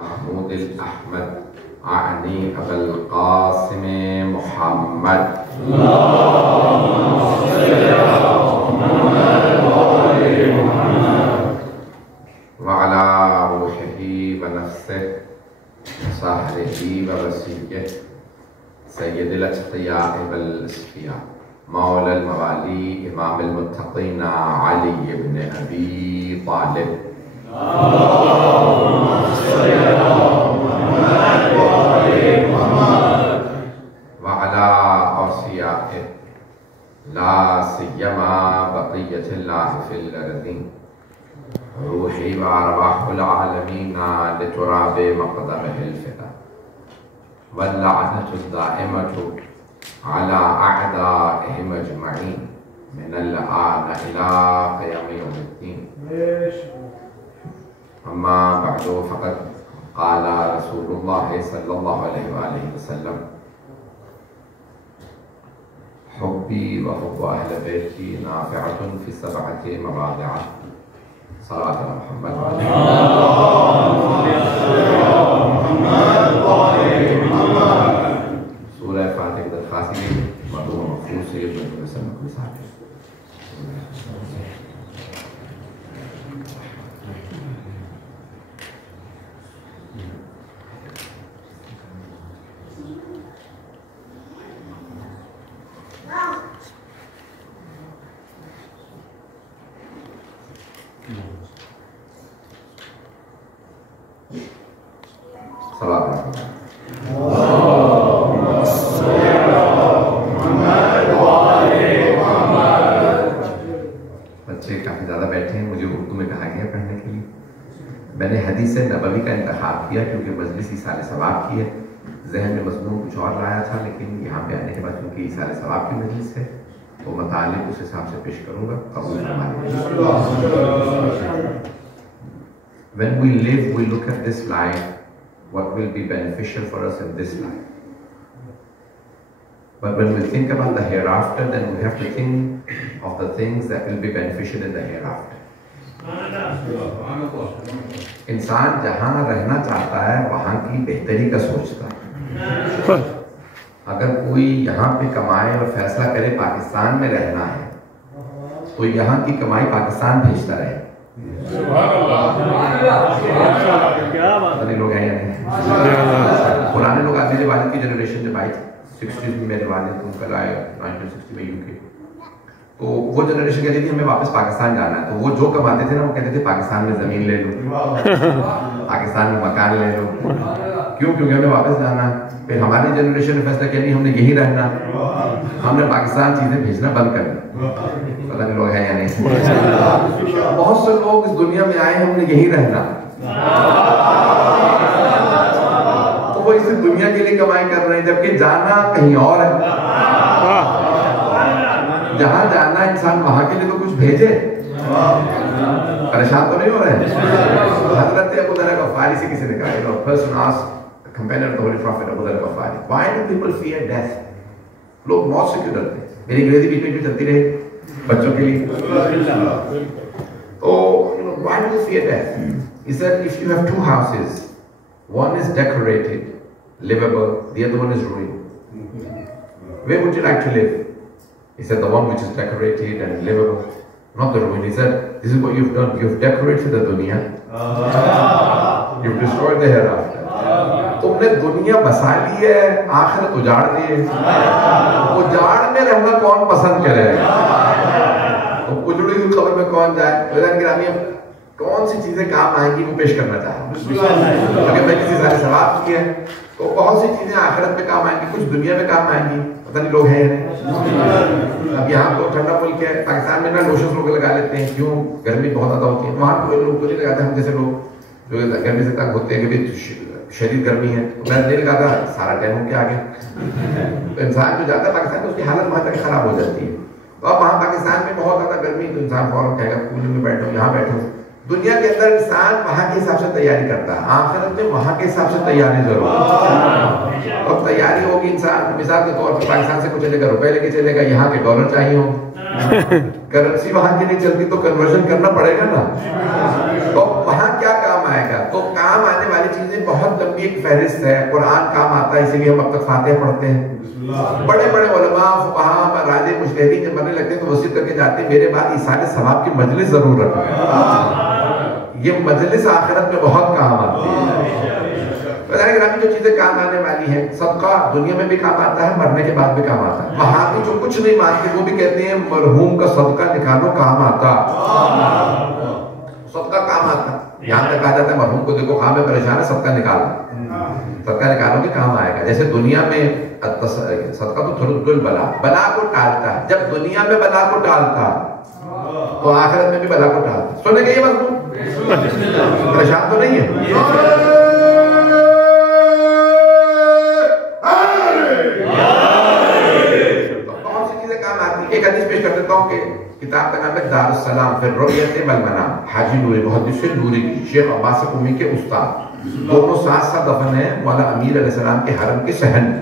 محمود الأحمد أعني أبا القاسم محمد وعلى روحه ونفسه وصهره ووسيله سيد الأتقياء والأصفياء مولى الموالي إمام المتقين علي بن أبي طالب وعلى أوصيائه لا سيما بقية الله في الأرضين روحي وأرواح العالمين لتراب مقدمه الفدا واللعنة الدائمة على أعدائهم أجمعين من الآن إلى قيام يوم الدين. أما بعد فقد قال رسول الله صلى الله عليه وآله وسلم حبي وحب أهل بيتي نافعة في 7 مواضع صلاة على محمد وعلى سورة فاتحة الخاتمة مطلوب مفروض سيد بن وسلم كل ساعة. بچے کافی زیادہ بیٹھے ہیں، مجھے اردو میں کہا گیا پڑھنے کے لیے. میں نے حدیث نبوی کا انتخاب کیا کیونکہ مجلس ایصال ثواب کی ہے. ذہن میں مضمون کچھ اور لایا تھا، لیکن یہاں پہ آنے کے بعد کیونکہ ایصال ثواب کی مجلس ہے تو مطالب اس حساب سے پیش کروں گا. قبول When we live, we look at this life, what will be beneficial for us in this life. But when we think about the hereafter, then we have to think of the things that will be beneficial in the hereafter. انسان جہاں رہنا چاہتا ہے وہاں کی بہتری کا سوچتا ہے. اگر کوئی یہاں پہ کمائے اور فیصلہ کرے پاکستان میں رہنا ہے تو یہاں کی کمائی پاکستان بھیجتا رہے. لوگ ہیں یا نہیں؟ پرانے لوگ میرے والد کی جنریشن جب آئی تھی 60s میں، میرے والد ان کل آئے 1960 میں UK، تو وہ جنریشن کہتی تھی ہمیں واپس پاکستان جانا ہے. تو وہ جو کماتے تھے نا وہ کہتے تھے پاکستان میں زمین لے لو، پاکستان میں مکان لے لو. کیوں؟ کیونکہ ہمیں واپس جانا ہے. پھر ہماری جنریشن نے فیصلہ کیا نہیں ہم نے یہی رہنا، ہم نے پاکستان چیزیں بھیجنا بند کر دی. پتہ نہیں لوگ ہیں یا نہیں. بہت سے لوگ اس دنیا میں آئے ہم نے یہی رہنا، تو وہ اس دنیا کے لیے کمائی کر رہے ہیں جبکہ جانا کہیں اور ہے. جہاں جانا انسان وہاں کے لیے تو کچھ بھیجے. پریشان تو نہیں ہو رہے ہیں؟ حضرت ابو ذر غفاری سے کسی نے کہا person asked the companion of the Holy Prophet Abu Dharr Ghafari, why do people fear death? لوگ موت سے کیوں ڈرتے ہیں؟ میری انگریزی بیچ میں چلتی رہے بچوں کے لیے. تو why do you fear death? He said if you have 2 houses, one is decorated, livable, the other one is ruined, where would you like to live? He said the one which is decorated and livable, not the ruined. He said this is what you've done, you've decorated the dunya, you've destroyed the hereafter. تم نے دنیا بسا لی ہے، آخرت اجاڑ دی ہے. اجاڑ میں رہنا کون پسند کرے؟ تو اجڑی ہوئی قبر میں کون جائے؟ بھائی گرامی کون سی چیزیں کام آئیں گی وہ پیش کرنا چاہتا. اگر میں کسی سارے ثواب کی ہے تو بہت سی چیزیں آخرت میں کام آئیں گی، کچھ دنیا میں کام آئیں گی. پتہ نہیں لوگ ہیں. اب یہاں تو ٹھنڈا ملک ہے، پاکستان میں نا لوشن لوگ لگا لیتے ہیں. کیوں؟ گرمی بہت زیادہ ہوتی ہے. وہاں کوئی لوگ تو نہیں لگاتے. ہم جیسے لوگ جو گرمی سے تنگ ہوتے ہیں کہ شدید گرمی ہے، میں نہیں لگاتا، سارا ٹائم ہو کے آگے. تو انسان جو جاتا ہے پاکستان میں اس کی حالت وہاں تک خراب ہو جاتی ہے. تو اب وہاں پاکستان میں بہت زیادہ گرمی تو انسان فوراً کہے گا کولر میں بیٹھو، یہاں بیٹھو. دنیا کے اندر انسان وہاں کے حساب سے تیاری کرتا ہے، آخرت میں وہاں کے حساب سے تیاری ضرور ہے. اور تیاری ہوگی انسان مثال کے طور پر پاکستان سے کچھ چلے گا روپے لے کے چلے گا، یہاں کے ڈالر چاہیے ہوں. کرنسی وہاں کی نہیں چلتی تو کنورژن کرنا پڑے گا نا. تو وہاں کیا کام آئے گا؟ تو کام آنے والی چیزیں بہت لمبی ایک فہرست ہے. قرآن کام آتا ہے، اسی لیے ہم اب تک فاتحہ پڑھتے ہیں. بڑے بڑے علماء فقہاء راجے مجتہدین جب مرنے لگتے ہیں تو وصیت کر کے جاتے ہیں میرے بعد ایثار ثواب کی مجلس ضرور رکھیں. یہ مجلس آخرت میں بہت کام آتی ہے. جو چیزیں کام آنے والی ہیں، صدقہ دنیا میں بھی کام آتا ہے، مرنے کے بعد بھی کام آتا ہے. وہاں بھی جو کچھ نہیں مانتے وہ بھی کہتے ہیں مرحوم کا صدقہ نکالو کام آتا. صدقہ کام آتا. یہاں تک کہا جاتا ہے مرحوم کو دیکھو کام میں پریشان ہے، صدقہ نکالو. صدقہ نکالو گے کام آئے گا. جیسے دنیا میں صدقہ تو تھرد البلا، بلا کو ٹالتا ہے. جب دنیا میں بلا کو ٹالتا تو آخرت میں بھی بلا کو ٹالتا. سنیں گے یہ مرحوم پریشان تو نہیں ہے؟ ایک حدیث پیش کر دیتا ہوں کہ کتاب کا نام ہے دار السلام فی الرؤیت والمنام. حاجی نوری محدث نوری کی شیخ عباس قمی کے استاد، دونوں ساتھ ساتھ دفن ہیں مولا امیر علیہ السلام کے حرم کے صحن میں.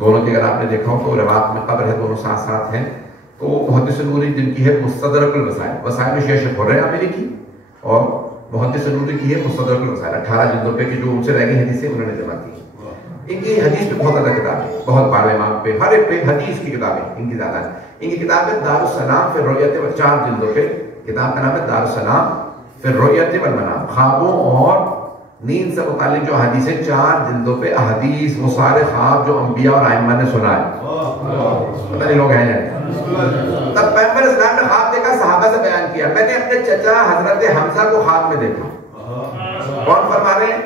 دونوں کی اگر آپ نے دیکھا ہو تو رواق میں قبر ہے، دونوں ساتھ ساتھ ہیں. تو محدث نوری جن کی ہے مستدرک الوسائل، وسائل میں شیخ خرے عامری کی، اور محدث نوری کی ہے مستدرک الوسائل. 18 جلدوں پہ کی جو ان سے رہ گئی حدیثیں انہوں نے جمع کی. ان کی حدیث پہ بہت زیادہ کتابیں، بہت بڑے امام پہ، ہر ایک پہ حدیث کی کتابیں ان کی زیادہ ہیں. ان کی کتاب ہے دار السلام فی الرؤیت، 4 جلدوں پہ. کتاب کا نام ہے دار السلام فی الرؤیت والمنام. خوابوں اور نیند سے متعلق جو حدیث ہیں 4 جلدوں پہ احادیث، وہ سارے خواب جو انبیاء اور ائمہ نے سنا ہے. پتہ نہیں لوگ ہیں یا نہیں. تب پیغمبر اسلام نے خواب دیکھا، صحابہ سے بیان کیا. میں نے اپنے چچا حضرت حمزہ کو خواب میں دیکھا. کون فرما رہے ہیں؟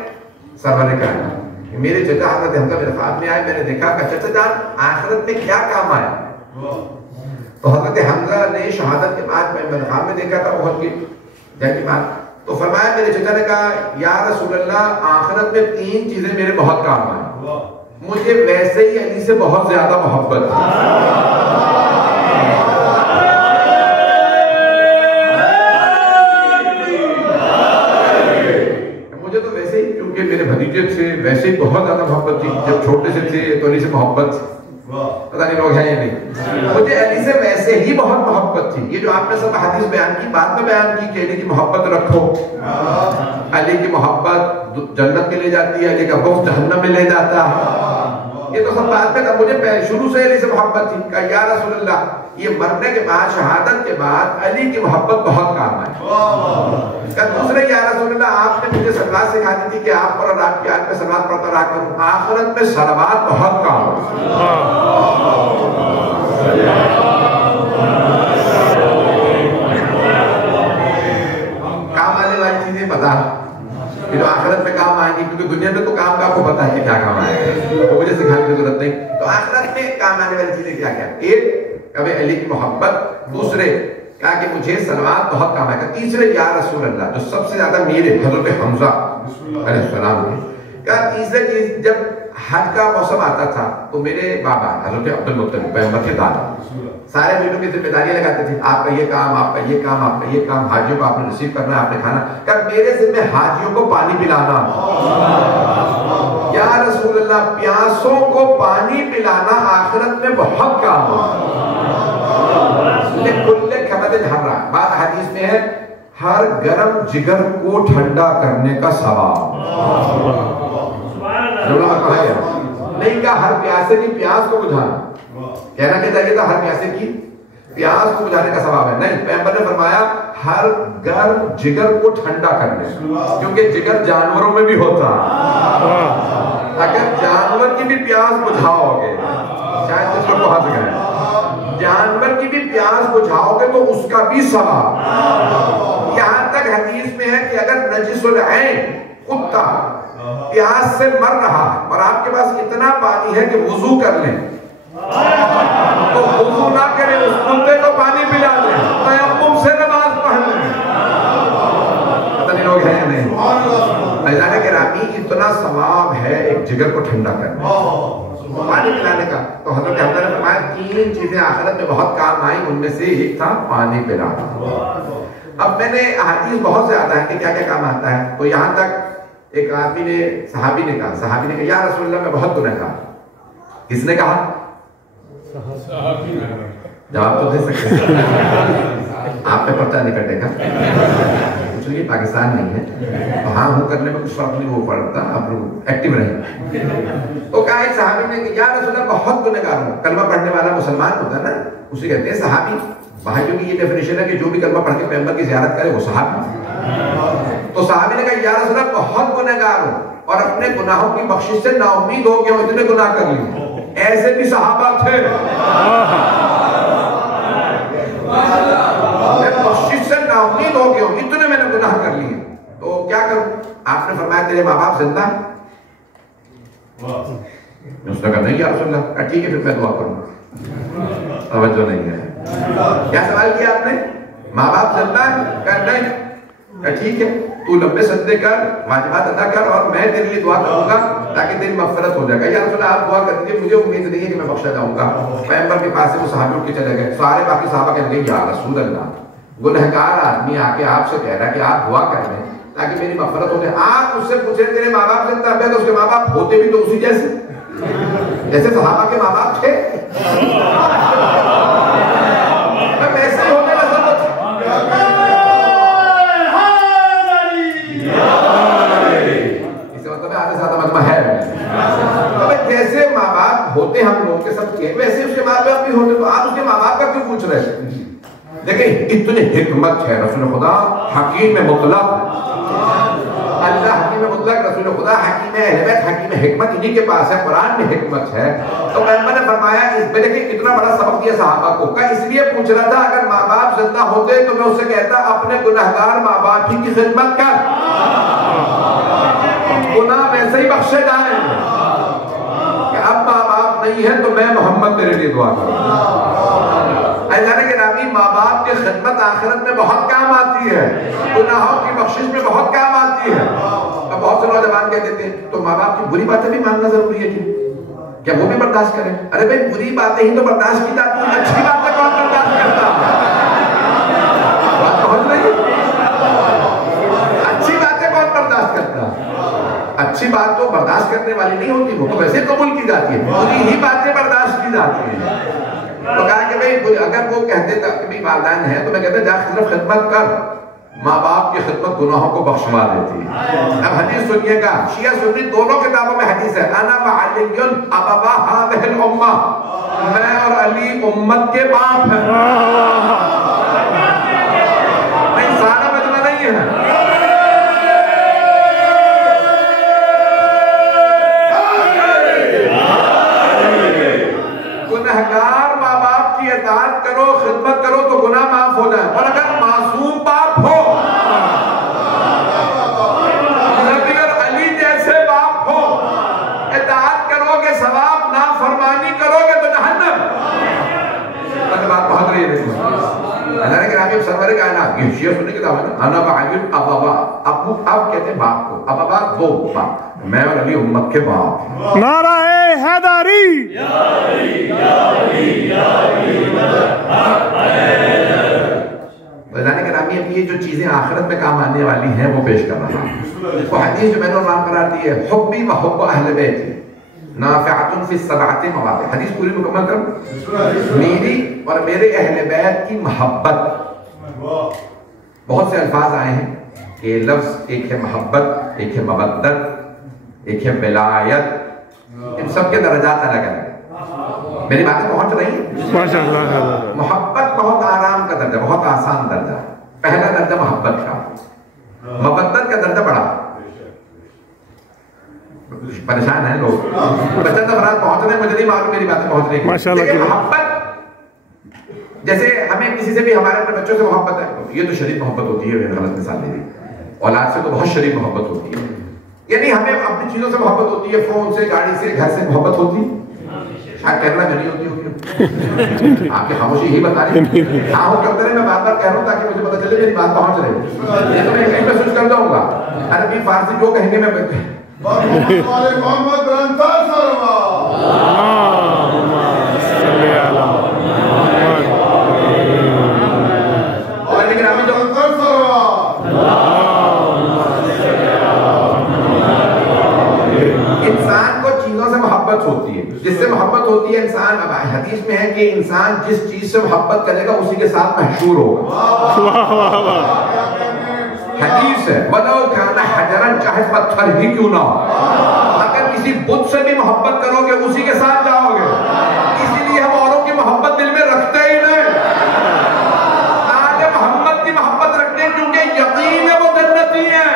سرور کائنات. میرے چچا حضرت حمزہ میرے خواب میں آئے. میں نے دیکھا کہ چچا جان آخرت میں کیا کام آیا؟ تو حضرت حمزہ نے شہادت کے بعد میں خواب میں دیکھا تھا احد کی جنگ کے بعد. تو فرمایا میرے چچا نے کہا یا رسول اللہ آخرت میں 3 چیزیں میرے بہت کام آئیں. مجھے ویسے ہی علی سے بہت زیادہ محبت ہے. مجھے تو ویسے ہی کیونکہ میرے بھتیجے سے ویسے ہی بہت زیادہ محبت تھی. جب چھوٹے سے تھے تو علی سے محبت تھی. پتہ نہیں لوگ ہیں یا نہیں. مجھے علی سے ویسے ہی بہت محبت تھی. یہ جو آپ نے سب حدیث بیان کی، بعد میں بیان کی کہ علی کی محبت رکھو. علی کی محبت جنت میں لے جاتی ہے، علی کا بغض جہنم میں لے جاتا ہے. یہ تو سب بات میں تھا. مجھے شروع سے علی سے محبت تھی. کہا یا رسول اللہ یہ مرنے کے بعد، شہادت کے بعد علی کی محبت بہت کام آئی. کہا دوسرے یا رسول اللہ آپ نے مجھے صلوات سکھا دی تھی کہ آپ پر اور آپ کی آنکھ پہ صلوات پڑھتا رہا کروں. آخرت میں صلوات بہت کام آنے والی چیزیں بتا جو آخرت میں کام آئیں گی، کیونکہ دنیا میں تو کام کا آپ کو پتا ہے کہ کیا کام آئے گا، وہ مجھے سکھانے کی ضرورت نہیں. تو آخرت میں کام آنے والی چیزیں کیا کیا؟ ایک کبھی علی کی محبت، دوسرے کہا کہ مجھے صلوات بہت کام آئے گا، تیسرے یا رسول اللہ جو سب سے زیادہ میرے حضرت حمزہ علیہ السلام نے کہا. تیسرے چیز جب حج کا موسم آتا تھا تو میرے بابا حضرت عبد المطلب پیغمبر کے دادا سارے بیٹوں کی ذمہ داریاں لگاتے تھے. آپ کا یہ کام، آپ کا یہ کام، آپ کا یہ کام، حاجیوں کو آپ نے ریسیو کرنا ہے، آپ نے کھانا. کہ میرے ذمہ حاجیوں کو پانی پلانا. یا رسول اللہ پیاسوں کو پانی پلانا آخرت میں بہت کام ہے. کلے کھمدن ہمرا. بات حدیث میں ہے ہر گرم جگر کو ٹھنڈا کرنے کا ثواب. نہیں کہا ہر پیاسے کی پیاس کو بجھانا. کہنا کیا چاہیے تھا ہر پیاسے کی پیاس کو بجھانے کا ثواب ہے. نہیں، پیغمبر نے فرمایا ہر گرم جگر کو ٹھنڈا کرنے، کیونکہ جگر جانوروں میں بھی ہوتا ہے. اگر جانور کی بھی پیاس بجھاؤ گے، شاید کچھ لوگ وہاں سے گئے، جانور کی بھی پیاس بجھاؤ گے تو اس کا بھی ثواب. یہاں تک حدیث میں ہے کہ اگر نجس العین کتا پیاس سے مر رہا ہے اور آپ کے پاس اتنا پانی ہے کہ وضو کر لیں، تو وضو نہ کریں، اس کتے کو پانی پلا دیں، تیمم سے نماز پڑھ لیں. پتہ نہیں لوگ ہیں یا نہیں. میدان گرامی اتنا ثواب ہے ایک جگر کو ٹھنڈا کرنے، پانی پلانے کا. تو حضرت حمزہ نے فرمایا 3 چیزیں آخرت میں بہت کام آئیں، ان میں سے ایک تھا پانی پلانا. اب میں نے احادیث بہت زیادہ ہے کہ کیا کیا کام آتا ہے. تو یہاں تک ایک آدمی نے صحابی نے کہا یا رسول اللہ میں بہت گناہ گار. کس نے کہا؟ جواب تو دے سکتے آپ پہ پرچہ نہیں کٹے گا. سنیے پاکستان نہیں ہے تو ہاں ہوں کرنے میں کچھ فرق نہیں وہ پڑتا, آپ لوگ ایکٹیو رہیں. تو کہا ایک صحابی نے کہ یا رسول اللہ بہت گنہگار ہوں. کلمہ پڑھنے والا مسلمان ہوتا ہے نا, اسے کہتے ہیں صحابی. وہاں کی یہ ڈیفینیشن ہے کہ جو بھی کلمہ پڑھ کے پیغمبر کی زیارت کرے وہ صحابی. تو صحابی نے کہا یا رسول اللہ بہت گنہگار ہوں اور اپنے گناہوں کی بخشش سے نا امید ہو گیا ہوں, اتنے گناہ کر لیے. ایسے بھی صحابہ تھے, میں بخشش سے نا امید ہو گیا ہوں, اتنے میں نے گناہ کر لیے, تو کیا کروں؟ آپ نے فرمایا تیرے ماں باپ زندہ ہیں؟ اس نے کہا نہیں یا رسول اللہ. ٹھیک ہے پھر میں دعا کروں گا. توجہ نہیں ہے. کیا سوال کیا آپ نے؟ ماں باپ زندہ ہیں؟ کہا نہیں. کہا ٹھیک ہے تو لمبے سجدے کر, واجبات ادا کر, اور میں تیرے لیے دعا کروں گا تاکہ تیری مغفرت ہو جائے گا. یا رسول اللہ آپ دعا کر دیجیے, مجھے امید نہیں ہے کہ میں بخشا جاؤں گا. پیغمبر کے پاس سے وہ صحابی اٹھ کے چلے گئے. سارے باقی صحابہ کہنے لگے یا رسول اللہ گنہگار آدمی آ کے آپ سے کہہ رہا ہے کہ آپ دعا کر لیں تاکہ میری مغفرت ہو جائے. آپ اس سے پوچھیں تیرے ماں باپ زندہ ہیں؟ تو اس کے ماں باپ ہوتے بھی تو اسی جیسے جیسے صحابہ کے ماں باپ تھے, ویسے ہی ہونے لگا. جیسے ماں باپ ہوتے ہم لوگوں کے سب کے, ویسے اس کے ماں باپ بھی ہوتے. تو آپ اس کے ماں باپ کا کیوں پوچھ رہے ہیں؟ دیکھیں اتنی حکمت ہے رسول خدا حکیم مطلق. اللہ حکیم مطلق, رسول خدا حکیم اہل بیت حکیم حکمت انہی کے پاس ہے. قرآن میں حکمت ہے. تو پیغمبر نے فرمایا اس پہ دیکھیں کتنا بڑا سبق دیا صحابہ کو. کا اس لیے پوچھ رہا تھا اگر ماں باپ زندہ ہوتے تو میں اس سے کہتا اپنے گنہگار ماں باپ ہی کی خدمت کر, گناہ ویسے ہی بخشے جائیں. کہ اب ماں باپ نہیں ہے تو میں محمد تیرے لیے دعا کروں. اللہ کے نامی ماں باپ کی خدمت آخرت میں بہت کام آتی ہے, گناہوں کی بخشش میں بہت کام آتی ہے. اب بہت سے نوجوان کہہ دیتے ہیں تو ماں باپ کی بری باتیں بھی ماننا ضروری ہے کیا وہ بھی برداشت کریں؟ ارے بھائی بری باتیں ہی تو برداشت کی جاتی ہیں, اچھی باتیں کون برداشت کرتا؟ بات پہنچ رہی ہے؟ اچھی باتیں کون برداشت کرتا؟ اچھی بات تو برداشت کرنے والی نہیں ہوتی, وہ تو ویسے قبول کی جاتی ہے. بری ہی باتیں برداشت کی جاتی ہیں. تو کہا کہ بھئی اگر وہ کہتے تھا کہ بھی والدین ہیں تو میں کہتا جا صرف خدمت کر, ماں باپ کی خدمت گناہوں کو بخشوا دیتی ہے. اب حدیث سنیے گا, شیعہ سنی دونوں کتابوں میں حدیث ہے. انا وعلی ابوا هذه الامہ, میں اور علی امت کے باپ ہیں. نہیں سارا مجمع نہیں ہے. گنہگار ماں باپ کی اطاعت کرو, خدمت کرو تو گناہ معاف ہو جائے. اور اگر معصوم باپ ہو, نبی اور علی جیسے باپ ہو, اطاعت کرو گے ثواب, نافرمانی کرو گے تو جہنم. بات بہت رہی ہے. اللہ نے کہا کہ سرور کائنات یہ شیعہ سنی کتاب ہے نا, انا وعلی ابوا, ابو اب کہتے ہیں باپ کو, ابوا دو باپ, میں اور علی امت کے باپ. نعرہ حیدری. اللہ کے نامی اب یہ جو چیزیں آخرت میں کام آنے والی ہیں وہ پیش کر رہا ہوں. وہ حدیث جو میں نے عنوان قرار دی ہے حبی و حب اہل بیت نافعۃ فی السبعۃ مواضع. حدیث پوری مکمل کروں. میری اور میرے اہل بیت کی محبت, بہت سے الفاظ آئے ہیں کہ لفظ ایک ہے محبت, ایک ہے مودت, ایک ہے ولایت. ان سب کے درجات الگ الگ ہیں. میری باتیں پہنچ رہی ہیں؟ ماشاءاللہ. محبت بہت آرام کا درجہ, بہت آسان درجہ. پہلا درجہ محبت کا, مودت کا درجہ بڑا. پریشان ہیں لوگ, بچہ افراد پہنچ رہے ہیں, مجھے نہیں معلوم میری باتیں پہنچ رہی ہیں. لیکن محبت جیسے ہمیں کسی سے بھی ہمارے اپنے بچوں سے محبت ہے, یہ تو شریف محبت ہوتی ہے. غلط مثال دے دی, اولاد سے تو بہت شریف محبت ہوتی ہے. یعنی ہمیں اپنی چیزوں سے محبت ہوتی ہے, فون سے, گاڑی سے, گھر سے محبت ہوتی ہے. شاید کیرلا میں نہیں ہوتی ہوگی, آپ کی خاموشی ہی بتا رہی ہے. ہاں وہ کرتے رہے, میں بار بار کہہ رہا ہوں تاکہ مجھے پتا چلے میری بات پہنچ رہی ہے. یہ تو میں کہیں محسوس کر جاؤں گا. عربی فارسی جو کہیں گے میں انسان کو چیزوں سے محبت ہوتی ہے, جس سے محبت ہوتی ہے انسان. اب حدیث میں ہے کہ انسان جس چیز سے محبت کرے گا اسی کے ساتھ محشور ہوگا. حدیث ہے وَلَوْ كَانَ حَجَرًا، چاہے پتھر ہی کیوں نہ ہو، اگر کسی بت سے بھی محبت کرو گے اسی کے ساتھ جاؤ گے. اسی لیے ہم اوروں کی محبت دل میں رکھتے ہی نہیں. آج محمد کی محبت رکھتے ہیں کیونکہ یقین ہے وہ جنتی ہیں.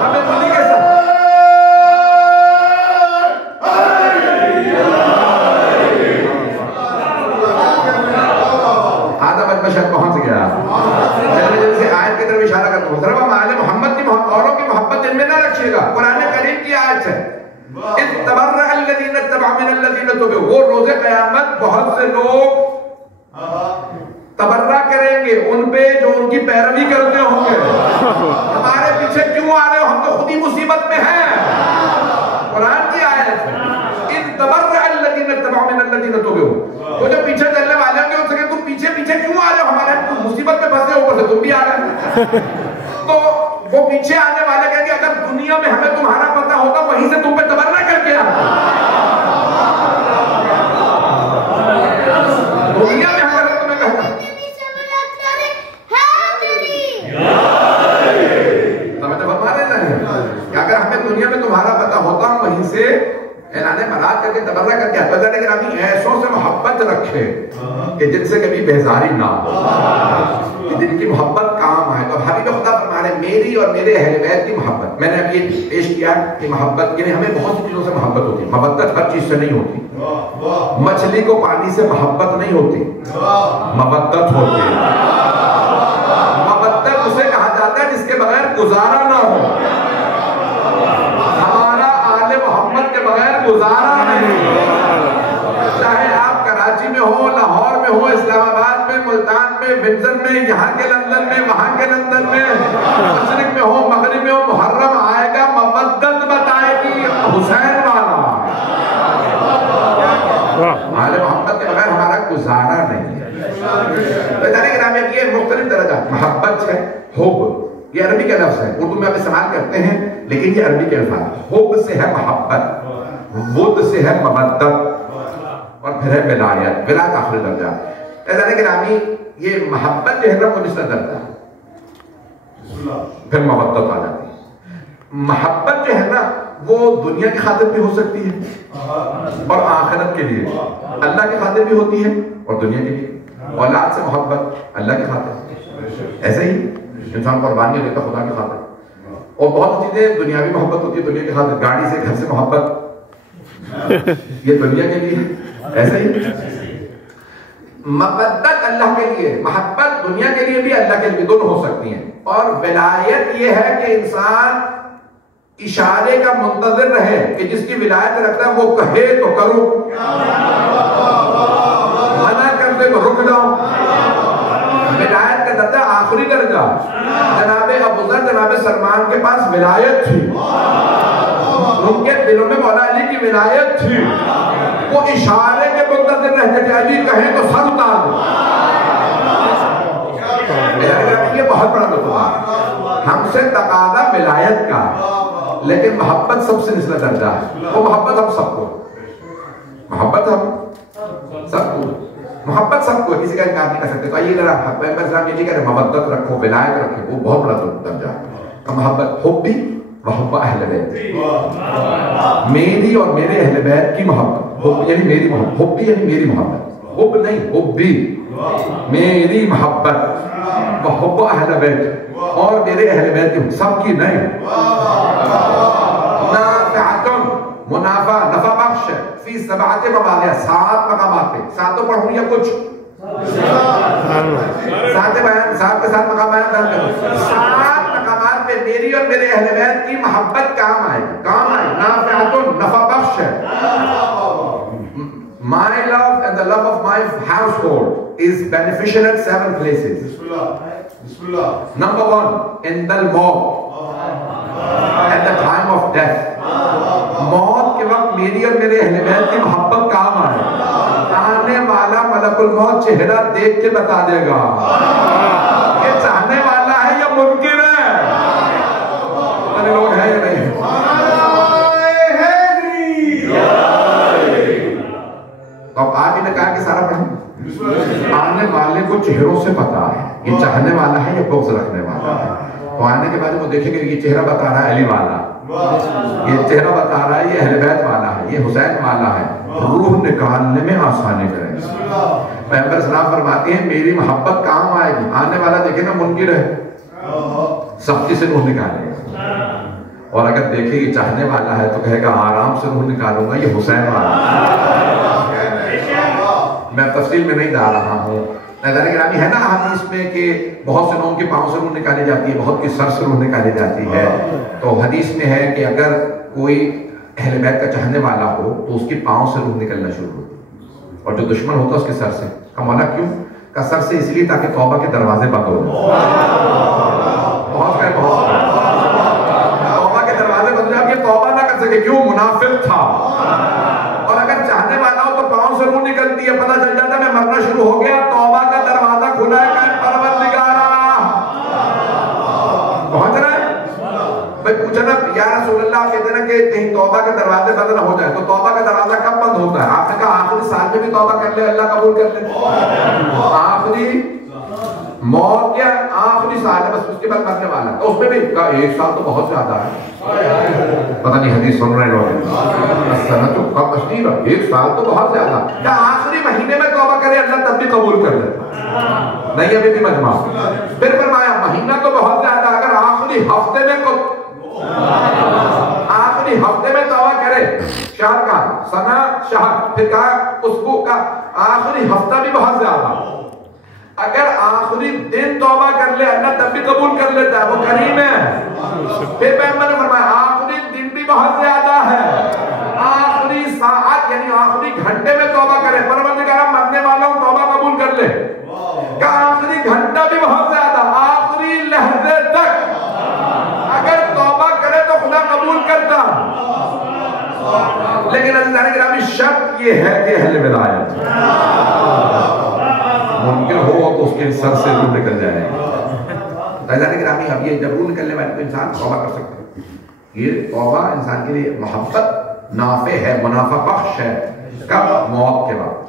ہمیں انہی کے ساتھ شاید پہنچ گیا. جلد سے آیت کی طرف اشارہ کرتا ہوں. ذرا آل محمد کی اوروں کی محبت دل میں نہ رکھیے گا. قرآن کریم کی آیت ہے اِذْ تَبَرَّأَ الَّذِينَ اتَّبَعُوا مِنَ الَّذِينَ اتَّبَعُوا. وہ روز قیامت بہت سے لوگ تبرہ کریں گے ان پہ جو ان کی پیروی کرتے ہوں گے. ہمارے پیچھے کیوں آ رہے ہو، ہم تو خود ہی مصیبت میں ہیں. قرآن کی آیت ہے اِذْ تَبَرَّأَ الَّذِينَ اتَّبَعُوا مِنَ الَّذِينَ اتَّبَعُوا. وہ جو پیچھے چلنے والے ہوں گے ان سے کہ تم پیچھے پیچھے کیوں آ رہے ہو، ہمارے مصیبت میں پھنسے اوپر سے تم بھی آ رہے ہیں. تو وہ پیچھے آنے والے کہیں گے اگر دنیا میں ہمیں تمہارا پتہ ہوتا وہیں سے تم پہ تبرہ کر کے آتا. دنیا میں ہمیں تمہیں کہتا سمجھ فرما رہے ہیں کہ اگر ہمیں دنیا میں تمہارا پتہ ہوتا وہیں سے اعلان برات کر کے تبرہ کر کے آتا. لیکن ہم ایسوں سے محبت رکھے کہ جن سے کبھی بیزاری نہ ہو، جن کی محبت کام آئے. تو حبیب خدا فرما رہے میری اور میرے اہل بیت کی محبت. میں نے اب یہ پیش کیا کہ محبت یعنی ہمیں بہت سی چیزوں سے محبت ہوتی ہے. محبت ہر چیز سے نہیں ہوتی. مچھلی کو پانی سے محبت نہیں ہوتی، مودت ہوتی ہے. مودت اسے کہا جاتا ہے جس کے بغیر گزارا نہ ہو. ہمارا آل محمد کے بغیر گزارا نہیں. چاہے آپ کراچی میں ہو، لاہور میں ہو، اسلام آباد میں، ملتان میں، ونزر میں، یہاں کے لندن میں، وہاں کے لندن میں، مشرق میں ہو، مغرب میں ہو، محرم آئے گا مودت بتائے گی حسین والا. آل محمد کے بغیر ہمارا گزارا نہیں ہے. یہ مختلف درجات محبت ہے. حب یہ عربی کا لفظ ہے، اردو میں آپ استعمال کرتے ہیں لیکن یہ عربی کے الفاظ. حب سے ہے محبت، ود سے ہے مودت، اور پھر ہے ولایت. ولایت آخری درجہ. ایسا گرامی یہ محبت جو ہے نا وہ نچلا درجہ ہے، پھر مودت آ جاتی ہے. محبت جو ہے نا وہ دنیا کی خاطر بھی ہو سکتی ہے اور آخرت کے لیے. اللہ کی خاطر بھی ہوتی ہے اور دنیا کے لیے. اولاد سے محبت اللہ کی خاطر، ایسے ہی انسان قربانی دیتا خدا کی خاطر. اور بہت چیزیں دنیاوی محبت ہوتی ہے دنیا کی خاطر. گاڑی سے، گھر سے محبت یہ دنیا کے لیے. ایسے ہی مودت اللہ کے لیے، محبت دنیا کے لیے بھی اللہ کے لیے، دونوں ہو سکتی ہیں. اور ولایت یہ ہے کہ انسان اشارے کا منتظر رہے کہ جس کی ولایت رکھتا ہے وہ کہے تو کروں، منع کر دے تو رک جاؤں. ولایت کا درجہ آخری درجہ. جناب ابوذر جناب سلمان کے پاس ولایت تھی، ان کے دلوں میں مولا علی کی ولایت تھی. وہ اشارے کے منتظر رہتے کہ علی کہیں تو سر اتار دو. یہ بہت بڑا رتبہ. ہم سے تقاضا ولایت کا، لیکن محبت سب سے نچلا درجہ ہے. وہ محبت ہم سب کو، محبت ہم سب کو، محبت سب کو، کسی کا انکار نہیں کر سکتے. تو آئیے ذرا پیغمبر اسلام یہ کہہ رہے محبت رکھو، ولایت رکھو، وہ بہت بڑا درجہ ہے. محبت حب بھی وحب اہل بیت، میری اور میرے اہل بیت کی محبت. حب یعنی میری محبت، حب یعنی میری محبت، حب نہیں حب بھی میری محبت. وحب اہل بیت اور میرے اہل بیت کی، سب کی نہیں. نافعۃ منافع، نفع بخش فی سبعۃ مواضع، 7 مقامات پہ. 7 پڑھوں یا کچھ 7 بیان، 7 کے 7 مقام بیان کروں. 7 مقامات پہ میری اور میرے اہل بیت کی محبت کام آئے، کام آئے. نافعۃ نفع بخش ہے. My love and the love of my household is beneficial at 7 places. Number 1, in the maut, at the time of death. موت کے وقت میری اور میرے اہل بیت کی محبت کام آئے. آنے والا ملک الموت چہرہ دیکھ کے بتا دے گا یہ چاہنے والا ہے یا ممکن ہے. اتنے لوگ ہیں یا نہیں؟ اب آج نے کہا کہ سارا پڑھیں. آنے والے کو چہروں سے پتا ہے یہ چاہنے والا ہے یا بغض رکھنے والا ہے. تو آنے کے بعد وہ دیکھیں گے یہ چہرہ بتا رہا ہے علی والا، یہ چہرہ بتا رہا ہے یہ اہل بیت والا ہے، یہ حسین والا ہے، روح نکالنے میں آسانی کریں۔ پیغمبر سلام فرماتے ہیں میری محبت کام آئے گی، آنے والا دیکھے نا منکر ہے سختی سے روح نکالے گا، اور اگر دیکھے یہ چاہنے والا ہے تو کہے گا آرام سے روح نکالوں گا، یہ حسین والا ہے۔ میں تفصیل میں نہیں جا رہا ہوں، نظر گرامی ہے نا حدیث میں کہ بہت سے لوگوں کے پاؤں سے روح نکالی جاتی ہے، بہت کی سر سے روح نکالی جاتی ہے، تو حدیث میں ہے کہ اگر کوئی اہل بیت کا چاہنے والا ہو تو اس کے پاؤں سے روح نکلنا شروع ہوتی ہے، اور جو دشمن ہوتا ہے اس کے سر سے۔ کا مولا کیوں؟ کا سر سے اس لیے تاکہ توبہ کے دروازے بند ہو توبہ کے دروازے بند جائے، یہ توبہ نہ کر سکے، کیوں؟ منافق تھا۔ اور اگر چاہنے والا ہو تو پاؤں سے روح نکلتی ہے، پتہ چل جاتا ہے میں مرنا شروع ہو گیا، توبہ کا دروازہ کھلا ہے، کہ پروردگارا پہنچ رہا ہے۔ بھائی پوچھا نا یا رسول اللہ، کہتے ہیں نا کہ کہیں توبہ کے دروازے بند نہ ہو جائے، تو توبہ کا دروازہ کب بند ہوتا ہے؟ آپ نے کہا آخری سال میں بھی توبہ کر لے اللہ قبول کر لے، آخری موت کیا آخری سال ہے بس، اس کے بعد مرنے والا ہے، تو اس میں بھی کہا ایک سال تو بہت زیادہ ہے، پتہ نہیں حدیث سن رہے لوگ تو کم مشہور ہے، ایک سال تو بہت زیادہ، کیا آخری مہینے میں توبہ کرے اللہ تب بھی قبول کر لیتا نہیں، ابھی بھی مجمع۔ پھر فرمایا مہینہ تو بہت زیادہ، اگر آخری ہفتے میں توبہ کرے، شہر کا سنا شہر، پھر کہا اس کو کا آخری ہفتہ بھی بہت زیادہ، اگر آخری دن توبہ کر لے اللہ تب بھی قبول کر لیتا ہے، وہ کریم ہے۔ پھر پیغمبر نے فرمایا آخری دن بھی بہت زیادہ ہے، آخری ساعت یعنی آخری گھنٹے میں توبہ کرے، پروردگار مرنے والا ہوں توبہ قبول کر لے، کہ آخری گھنٹہ بھی بہت زیادہ، آخری لحظے تک اگر توبہ کرے تو خدا قبول کرتا۔ لیکن اللہ نے گرامی شرط یہ ہے کہ اہل ولایت ممکن ہو تو اس کے سر سے روح نکل جائے گا۔ اللہ نے گرامی اب یہ جب روح نکلنے والے تو انسان توبہ کر سکتا ہے، یہ توبہ انسان کے لیے محبت نافع ہے، منافع بخش ہے۔ کب؟ موت کے وقت،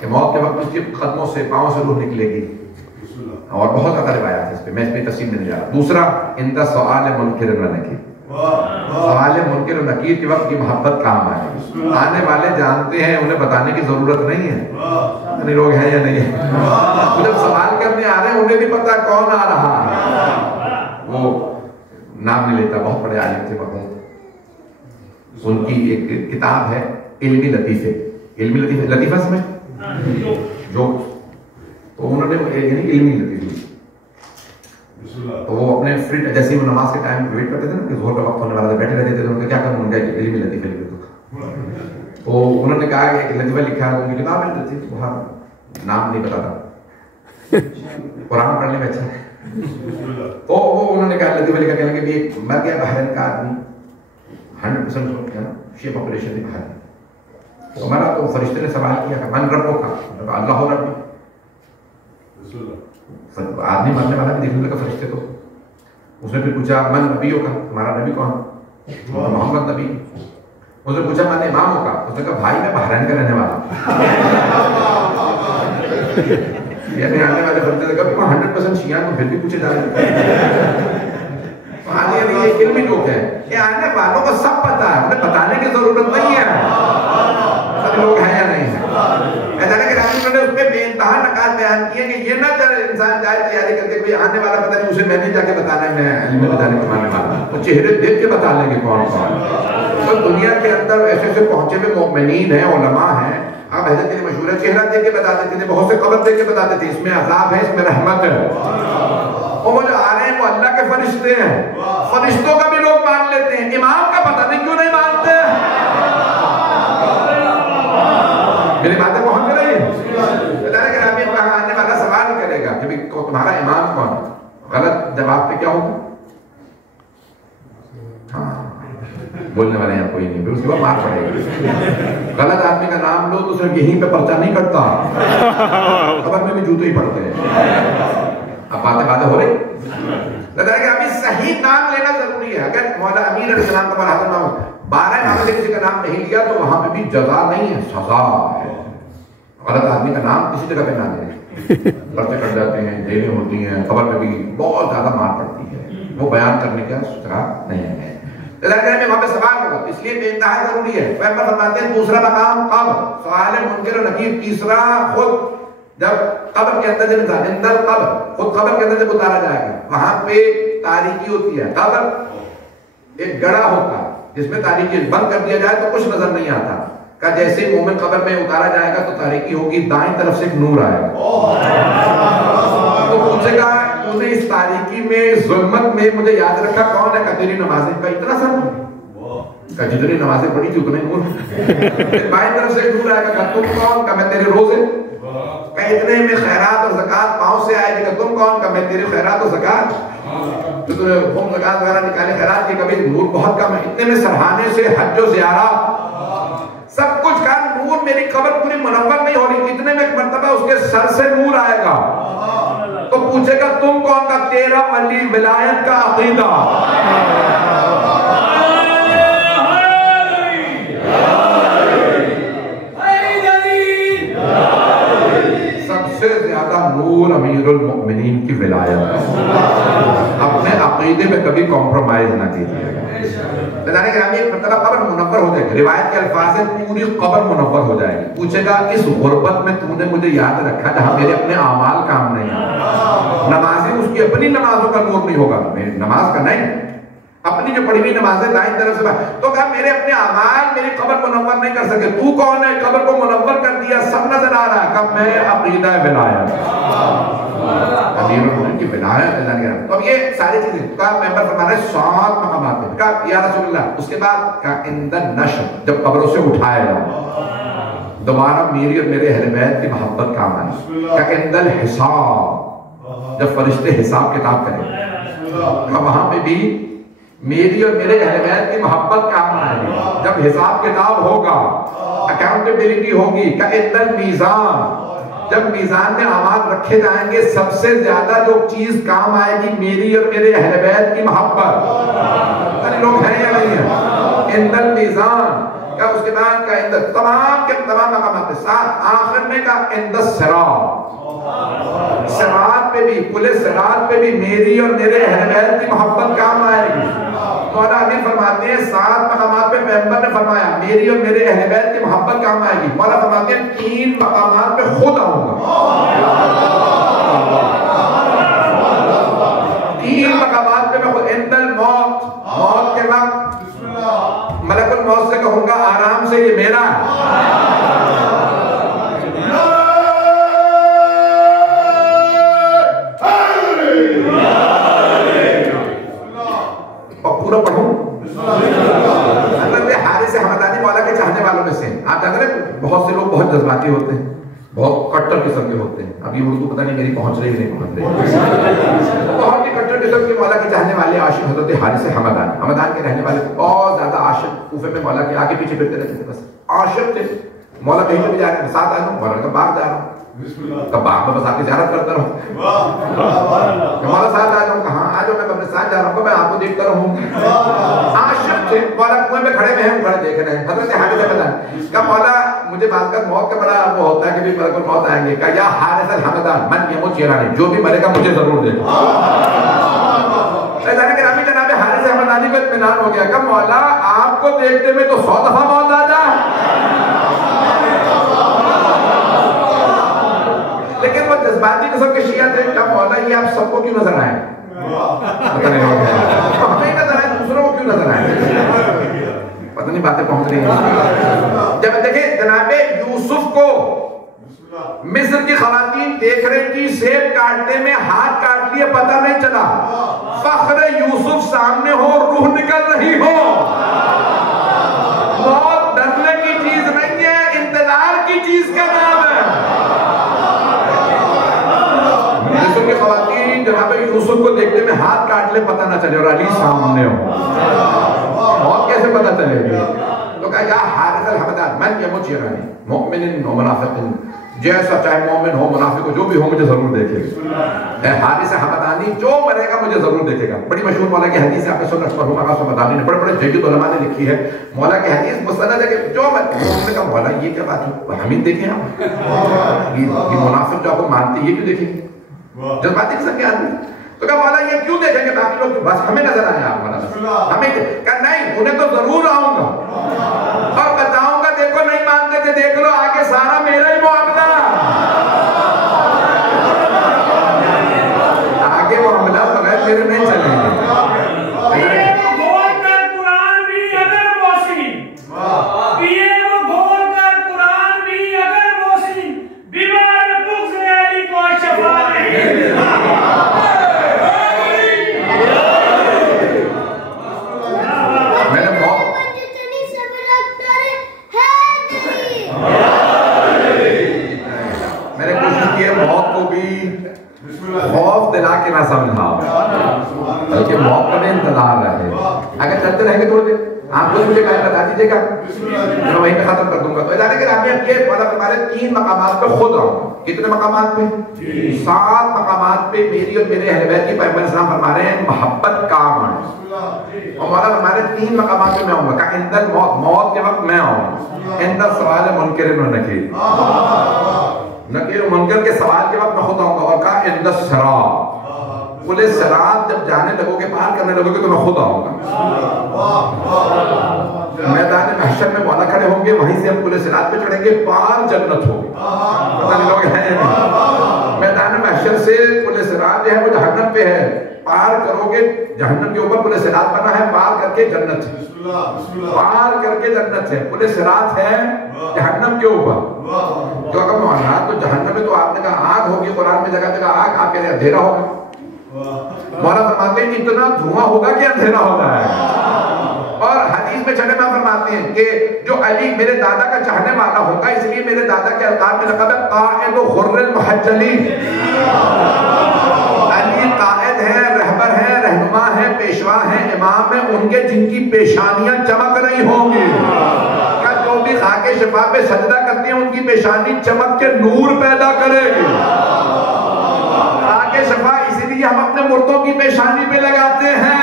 کہ موت کے وقت اس کے قدموں سے پاؤں سے روح نکلے گی، اور بہت زیادہ روایات ہے اس پہ، میں اس پہ تفصیل میں نہیں جا رہا۔ دوسرا اندہ سوال منکر و نکیر، سوال منکر و نکیر کے وقت کی محبت کام آئے، آنے والے جانتے ہیں، انہیں بتانے کی ضرورت نہیں ہے، یعنی لوگ ہیں یا نہیں ہے، جب سوال کرنے آ رہے ہیں انہیں بھی پتا کون آ رہا ہے، وہ نام نہیں لیتا، بہت بڑے عالم تھے مرحوم، ان کی ایک کتاب ہے علمی لطیفے، علمی لطیفے، لطیفہ سمجھ جو، تو انہوں نے یعنی علمی لطیفے، تو وہ اپنے فری جیسے وہ نماز کے ٹائم ویٹ کرتے تھے نا کہ ظہر کا وقت ہونے والا تھا، بیٹھے رہتے تھے، ان کا کیا کرنا، ان کا علمی لطیفے لکھ دو، تو انہوں نے کہا کہ ایک لطیفہ لکھا ہے، ان کی کتاب ہے لطیفہ، وہاں نام نہیں بتاتا، قرآن پڑھنے میں اچھا ہے، تو وہ انہوں نے کہا لطیفہ لکھا، کہنے کہ ایک مر گیا بحرین کا آدمی 100% شیعہ پاپولیشن تھی بحرین، تو مرا تو فرشتے نے سوال کیا کہ من ربو کا، اللہ ربی، آدمی مرنے والا بھی دیکھنے لگا فرشتے کو، اس نے پھر پوچھا من نبیوں کا، تمہارا نبی کون؟ محمد نبی۔ اس نے پوچھا من اماموں کا، اس نے کہا بھائی میں بحرین کا رہنے والا، یعنی آنے والے فرشتے نے کہا 100% شیعہ تو پھر بھی پوچھے جا رہے ہیں، یہ علمی جوک ہے، یہ آنے والوں کو سب پتا ہے، انہیں بتانے کی ضرورت نہیں ہے، سب لوگ ہیں یا نہیں ہیں۔ نے اس پہ بے انتہا نکات بیان کیے کہ یہ نہ انسان جائے تیاری کرتے کوئی آنے والا پتہ نہیں، اسے میں نہیں جا کے بتانا ہے، میں علم بتانے کو ماننے والا، وہ چہرے دیکھ کے بتا لیں گے کون کون۔ تو دنیا کے اندر ایسے ایسے پہنچے ہوئے مومنین ہیں، علماء ہیں، آپ حضرت کے لیے مشہور ہے، چہرہ دیکھ کے بتا دیتے تھے، بہت سے قبر دیکھ کے بتاتے تھے، اس میں عذاب ہے، اس میں رحمت ہے، اور وہ جو آ رہے ہیں وہ اللہ کے فرشتے ہیں، فرشتوں کا بھی لوگ مان لیتے ہیں، امام کا پتہ نہیں کیوں نہیں مانتے۔ میری باتیں پہنچ رہی ہیں؟ آنے والا سوال کرے گا کہ تمہارا امام کون؟ غلط جواب پہ کیا ہوگا؟ ہاں بولنے والے یہاں کوئی نہیں، پھر اس کے بعد مار پڑے گا۔ غلط آدمی کا نام لو تو صرف یہیں پہ پرچہ نہیں کٹتا، خبر میں بھی جوتے ہی پڑتے ہیں۔ اب باتیں ہو رہی، کہ ابھی صحیح نام لینا ضروری ہے۔ اگر مولا امیر علیہ السلام کا بڑا نام 12 ناموں سے کسی کا نام نہیں لیا تو وہاں پہ بھی جزا نہیں ہے، سزا ہے۔ غلط آدمی کا نام کسی جگہ پہ نہ لے، پرچے کٹ جاتے ہیں، جیلیں ہوتی ہیں، خبر میں بھی بہت زیادہ مار پڑتی ہے۔ وہ بیان کرنے کا جگہ نہیں ہے. میں وہاں پہ سوال ہوگا، اس لیے بے انتہا ضروری ہے. پیغمبر فرماتے ہیں دوسرا مقام قبر، سوال منکر و نکیر. تیسرا خود جب قبر کے اندر جب انسان اندر قبر، خود قبر کے اندر جب اتارا جائے گا، وہاں پہ تاریکی ہوتی ہے. قبر ایک گڑھا ہوتا ہے جس میں تاریکی، بند کر دیا جائے تو کچھ نظر نہیں آتا. کہ جیسے مومن قبر میں اتارا جائے گا تو تاریکی ہوگی، دائیں طرف سے ایک نور آئے گا. تو پوچھے گا تو نے اس تاریکی میں، ظلمت میں مجھے یاد رکھا کون ہے؟ کہ تیری نمازیں. کا اتنا سا کہ جتنی نمازیں پڑھی تھی اتنے نور. بائیں طرف سے ایک نور آئے گا کہ تم کون؟ کہ میں تیرے روزے. کہ اتنے میں خیرات اور زکات پاؤں سے آئے گی. کہ تم کون؟ کہ میں تیرے خیرات اور زکات. تو تم نے خون زکات وغیرہ نکالے خیرات کی، کبھی نور بہت کم ہے. اتنے میں سرحانے سے حج و زیارات سب کچھ کا نور، میری قبر پوری منور نہیں ہو رہی. اتنے میں ایک مرتبہ اس کے سر سے نور آئے گا. تو پوچھے گا تم کون؟ کا تیرا ولی ولایت کا عقیدہ. سب سے زیادہ نور امیر المؤمنین کی ولایت ہے. اپنے عقیدے میں کبھی کمپرومائز نہ کیجیے. بتانے کے نام ایک مرتبہ قبر منور ہو جائے گی. روایت کے الفاظ سے پوری قبر منور ہو جائے گی. پوچھے گا اس غربت میں تو نے مجھے یاد رکھا جہاں میرے اپنے اعمال کام نہیں آئے. نمازی اس کی اپنی نمازوں کا نور نہیں ہوگا، میری نماز کا نہیں، اپنی جو پڑھی ہوئی نمازیں دائیں طرف سے. تو کہا میرے اپنے اعمال میری قبر منور نہیں کر سکے. تو کون ہے؟ قبر کو منور کر دیا، سب نظر آ رہا ہے. کب میں عقیدہ ولایت، امیر المؤمنین کی ولایت اللہ نے. تو اب یہ ساری چیزیں کا پیغمبر فرما رہے 7 مقامات ہیں. کہا یا رسول اللہ. اس کے بعد کہا عند النشر، جب قبروں سے اٹھایا جائے دوبارہ میری اور میرے اہل بیت کی محبت کام آئے. کہا عند الحساب، جب فرشتے حساب کتاب کریں وہاں پہ بھی میری اور میرے اہل بیت کی محبت کام آئے گی. جب حساب کتاب ہوگا، اکاؤنٹیبلٹی ہوگی. کہ عند المیزان، جب میزان میں اعمال رکھے جائیں گے سب سے زیادہ جو چیز کام آئے گی میری اور میرے اہل بیت کی محبت. ارے لوگ ہیں یا نہیں ہیں؟ عند المیزان. کیا اس کے بعد کا عند تمام کے تمام مقامات ساتھ آخر میں کا عند الصراط. صراط پہ بھی، پل صراط پہ بھی میری اور میرے اہل بیت کی محبت کام آئے گی. مولا علی فرماتے ہیں 7 مقامات پہ پیغمبر نے فرمایا میری اور میرے اہل بیت کی محبت کام آئے گی. مولا فرماتے ہیں 3 مقامات پہ خود آؤں گا. 3 مقامات پہ میں خود. عند الموت، موت کے وقت ملک الموت سے کہوں گا آرام سے یہ میرا ہے. پورا پڑھوں. حضرت حارث حمدانی مولا کے چاہنے والوں میں سے. آپ جانتے ہیں بہت سے لوگ بہت جذباتی ہوتے ہیں، بہت کٹر قسم کے ہوتے ہیں. ابھی اردو پتہ نہیں میری پہنچ رہی نہیں پہنچ رہی. بہت ہی کٹر قسم کے مولا کے چاہنے والے عاشق حضرت حارث حمدانی، حمدان کے رہنے والے بہت زیادہ عاشق. کوفے میں مولا کے آگے پیچھے پھرتے رہتے تھے، بس عاشق تھے. مولا کہیں بھی جا رہے ہیں، ساتھ آ رہا ہوں، مولا کا باغ جا رہا ہوں، تب باغ میں بس آپ کی زیارت کرتا رہوں. مولا ساتھ آ جاؤں، کہاں آ جاؤ، میں قبرستان جا رہا ہوں، میں آپ کو دیکھتا رہوں. عاشق تھے. مولا کنویں میں کھڑے ہوئے ہیں، کھڑے دیکھ رہے ہیں. حضرت حارث حمدان کا مولا مجھے بات کر موت کا بڑا وہ ہوتا ہے کہ بھی ملک الموت آئیں گے. کہا یا حارث الحمدان من یموت چیرانی، جو بھی مرے گا مجھے ضرور دیکھو. جناب حارث حمدانی کو اطمینان ہو گیا کہ مولا آپ کو دیکھتے میں تو 100 دفعہ موت آ جائے. لیکن وہ جذباتی قسم کے شیعہ تھے. کیا مولا یہ آپ سب کو کیوں نظر آئے؟ ہمیں نظر آئے، دوسروں کو کیوں نظر آئے؟ پتہ نہیں باتیں پہنچ رہی ہیں. جب دیکھیں جناب یوسف کو مصر کی خواتین دیکھ رہی تھی، سیب کاٹنے میں ہاتھ کاٹ لیے، پتہ نہیں چلا. فخر یوسف سامنے ہو، روح نکل رہی ہو. موت ڈرنے کی چیز نہیں ہے، انتظار کی چیز کا نام ہے. مصر کی خواتین جناب یوسف کو دیکھتے میں ہاتھ کاٹ لے، پتہ نہ چلے، اور علی سامنے ہو. موت کیسے پتہ چلے گی؟ تو کہا یا حارث الحمدان من یموت چیرانی مؤمن و منافق، جیسا چاہے مومن ہو منافق ہو جو بھی ہو مجھے ضرور دیکھے گا. حارث حمدانی جو مرے گا مجھے ضرور دیکھے گا. بڑی مشہور مولا کی حدیث آپ نے سن رکھا ہو، مولا حمدانی نے بڑے بڑے جید علماء نے لکھی ہے. مولا کی حدیث مستند ہے کہ جو میں کہا مولا یہ کیا بات ہے، ہم ہی دیکھیں آپ یہ منافق جو آپ کو مانتے یہ کیوں دیکھیں گے؟ جذباتی قسم کے آدمی. تو کہا مولا یہ کیوں دیکھیں گے باقی لوگ؟ بس ہمیں نظر آئے آپ مولا، ہمیں کہا نہیں انہیں تو ضرور آؤں گا اور بتاؤں گا دیکھو نہیں مانتے تھے دیکھ لو آگے سارا میرا ہی معاملہ، آگے معاملہ بغیر میرے نہیں چلیں گے۔ خوف دلا کے نہ سمجھاؤ بلکہ موقع میں انتظار رہے، اگر چلتے رہیں گے تھوڑی دیر آپ کو مجھے کہیں بتا دیجیے گا میں وہیں پہ ختم کر دوں گا۔ تو ادارے کے نام یہ مطلب ہمارے 3 مقامات پہ خود آؤں، کتنے مقامات پہ؟ 7 مقامات پہ میری اور میرے اہل بیت کی پیغمبر اسلام فرما رہے ہیں محبت کام ہے، اور مولا ہمارے 3 مقامات پہ میں آؤں گا کہ عند الموت، موت کے وقت میں آؤں، عند سوال منکر و نکیر، نکیر و منکر کے سوال کے وقت میں خود آؤں گا، اور کہا عند الصراط، پولیس صراط جب جانے لگو گے پار کرنے لگو گے تو میں خود آؤں گا، میدان محشر میں مولا کھڑے ہوں گے، وہیں سے ہم پولیس صراط پہ چڑھیں گے، پار جنت ہوگی، پتہ نہیں لوگ ہیں میدان محشر سے پولیس صراط جو ہے وہ جہنم پہ ہے، پار کرو گے جہنم کے اوپر پولیس صراط بنا ہے، پار کر کے جنت ہے، پار کر کے جنت ہے، پولیس صراط ہے جہنم کے اوپر، جو اگر معاملات تو جہنم میں تو آپ نے کہا آگ ہوگی، قرآن میں جگہ جگہ آگ، آپ کہہ رہے ہیں اندھیرا ہوگا، مولا فرماتے ہیں اتنا دھواں ہوگا کہ اندھیرا ہوگا ہے، اور حدیث میں چلے میں فرماتے ہیں کہ جو علی میرے دادا کا چاہنے والا ہوگا، اس لیے میرے دادا کے القاب میں لقب ہے قائد غر المحجلین، علی قائد ہیں، رہبر ہیں، رہنما ہیں، پیشوا ہیں، امام ہیں، ان کے جن کی پیشانیاں چمک رہی ہوں گی، کیا جو بھی خاک شفا پہ سجدہ کرتے ہیں ان کی پیشانی چمک کے نور پیدا کرے گی، خاک شفا اسی لیے ہم اپنے مردوں کی پیشانی پہ لگاتے ہیں،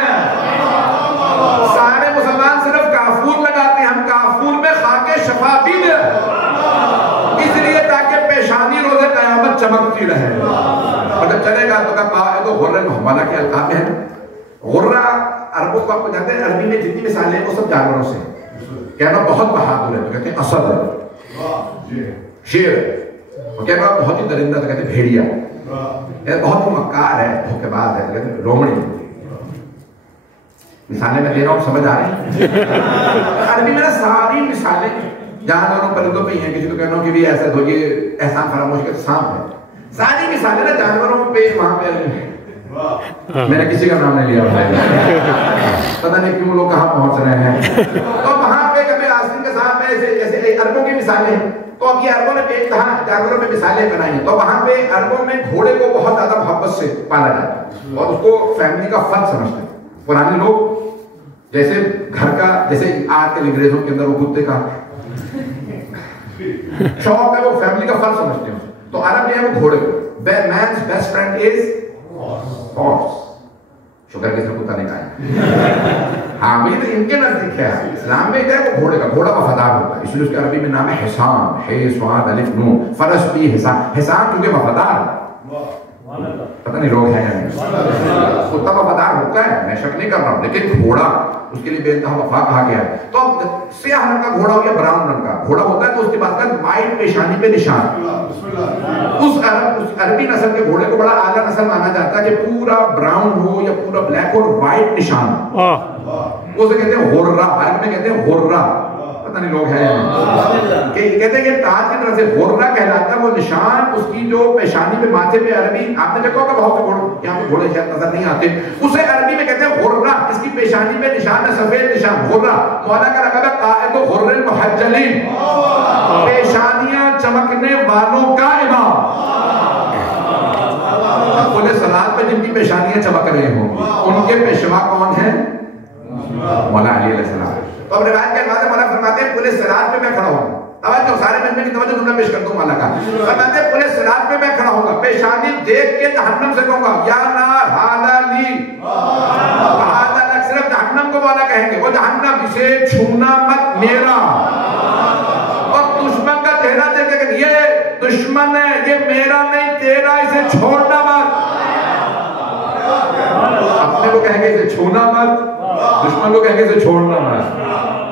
سارے مسلمان صرف کافور لگاتے ہیں، ہم کافور میں خاک شفا بھی دے اس لیے تاکہ پیشانی روز قیامت چمکتی رہے، اور جب چلے گا تو کہا قائد غر المحجلین کے القاب ہے، غرہ عربوں کو آپ کو جانتے ہیں عربی میں جتنی مثالیں ہیں وہ سب جانوروں سے، کہنا بہت بہادر ہے تو کہتے ہیں اسد ہے، شیر ہے، اور کہنا بہت ہی درندہ تو کہتے ہیں بھیڑیا، بہت ہی مکار ہے، دھوکے باز ہے کہتے ہیں لومڑی، مثالیں میں دے رہا ہوں سمجھ آ رہی ہیں؟ عربی میں ساری مثالیں جانوروں پرندوں پہ ہی ہیں، کسی کو کہنا ہو کہ بھی ایسا دو یہ احسان فراموش کے سانپ ہے، ساری مثالیں نا جانوروں پہ وہاں پہ، میں نے کسی کا نام نہیں لیا پتہ نہیں کیوں لوگ کہاں پہنچ رہے ہیں، تو وہاں پہ کبھی آسین کے ساتھ میں ایسے عربوں کی مثالیں ہیں، تو اب یہ عربوں نے ایک کہاں جانوروں میں مثالیں بنائی ہیں، تو وہاں پہ عربوں میں گھوڑے کو بہت زیادہ محبت سے پالا جاتا ہے اور اس کو فیملی کا فرد سمجھتے ہیں، پرانے لوگ جیسے گھر کا، جیسے آج کل انگریزوں کے اندر وہ کتے کا شوق ہے، وہ فیملی کا فرد سمجھتے ہیں، تو عرب میں ہے وہ گھوڑے کو، man's best friend is horse، شکر کسی نے کتا نہیں کہا، ہاں یہ تو ان کے نزدیک ہے، اسلام میں ہے وہ گھوڑے کا، گھوڑا وفادار ہوتا ہے، اس لیے اس کے عربی میں نام ہے حصان، ہے سواد الف نون، فرس بھی حصان، حصان کیونکہ وفادار ہے، پتہ نہیں لوگ ہیں کتا وفادار ہوتا ہے، میں شک نہیں کر رہا ہوں، لیکن گھوڑا اس کے لیے بے انتہا وفا کہا گیا ہے، تو اب سیاہ رنگ کا گھوڑا ہو یا براؤن رنگ کا گھوڑا ہوتا ہے تو اس کے بعد کا وائٹ پیشانی پہ نشان، اس عربی نسل کے گھوڑے کو بڑا اعلیٰ نسل مانا جاتا ہے کہ پورا براؤن ہو یا پورا بلیک ہو اور وائٹ نشان، اسے کہتے ہیں غرہ، عربی میں کہتے ہیں غرہ، پتہ نہیں لوگ ہیں کہ کہتے ہیں کہ تاج کی طرح سے غرہ کہلاتا ہے وہ نشان، اس کی جو پیشانی پہ ماتھے پہ عربی آپ نے دیکھا ہوگا بہت سے گھوڑے یہاں پہ گھوڑے شاید نظر نہیں آتے، اسے عربی میں کہتے ہیں غرہ، اس کی پیشانی پہ نشان ہے سفید نشان غرہ، مولا کا رقم ہے قائد غر المحجلین، پیشانیاں چمکنے والوں کا امام، پولیس صلاۃ پہ جن کی پیشانیاں چمک رہے ہوں ان کے پیشوا کون ہیں؟ مولا علی علیہ السلام۔ تو اب روایت کے بعد مولا فرماتے ہیں پولیس صراط پہ میں کھڑا ہوں، توجہ سارے مجمع کی توجہ جملہ پیش کر دوں مولا کا، فرماتے ہیں پولیس صراط پہ میں کھڑا ہوں گا، پیشانی دیکھ کے جہنم سے کہوں گا یا نار ھذا لی، ھذا لک، صرف جہنم کو مولا کہیں گے، وہ جہنم اسے چھونا مت میرا، اور دشمن کا چہرہ دیکھ کہ یہ دشمن ہے، یہ میرا نہیں تیرا، اسے چھوڑنا مت، اپنے کو کہیں گے اسے چھونا مت، دشمن کو کہیں گے اسے چھوڑنا مت.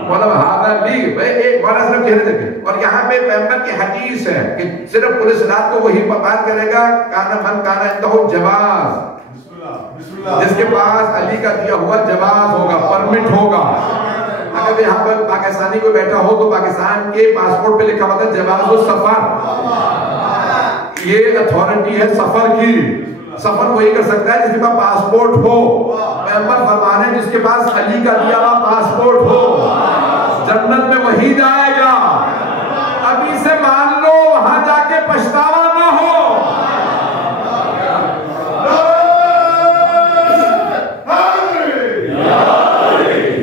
مولانا حاضر لیگ ایک مولانا صرف کہنے دیکھیں. اور یہاں پہ پیغمبر کی حدیث ہے کہ صرف پولیس رات کو وہی بات کرے گا کانا من کانا عندہ جواز، جس کے پاس علی کا دیا ہوا جواز ہوگا، پرمٹ ہوگا. اگر یہاں پر پاکستانی کو بیٹھا ہو تو پاکستان کے پاسپورٹ پہ لکھا ہوا تھا جواز السفر، یہ اتھارٹی ہے سفر کی. سفر وہی کر سکتا ہے جس کے پاس پاسپورٹ ہو. پیغمبر فرمانے جس کے پاس علی کا دیا ہوا پاسپورٹ ہو جنت میں وہی جائے گا. ابھی سے مان لو وہاں جا کے پچھتاوا نہ ہو.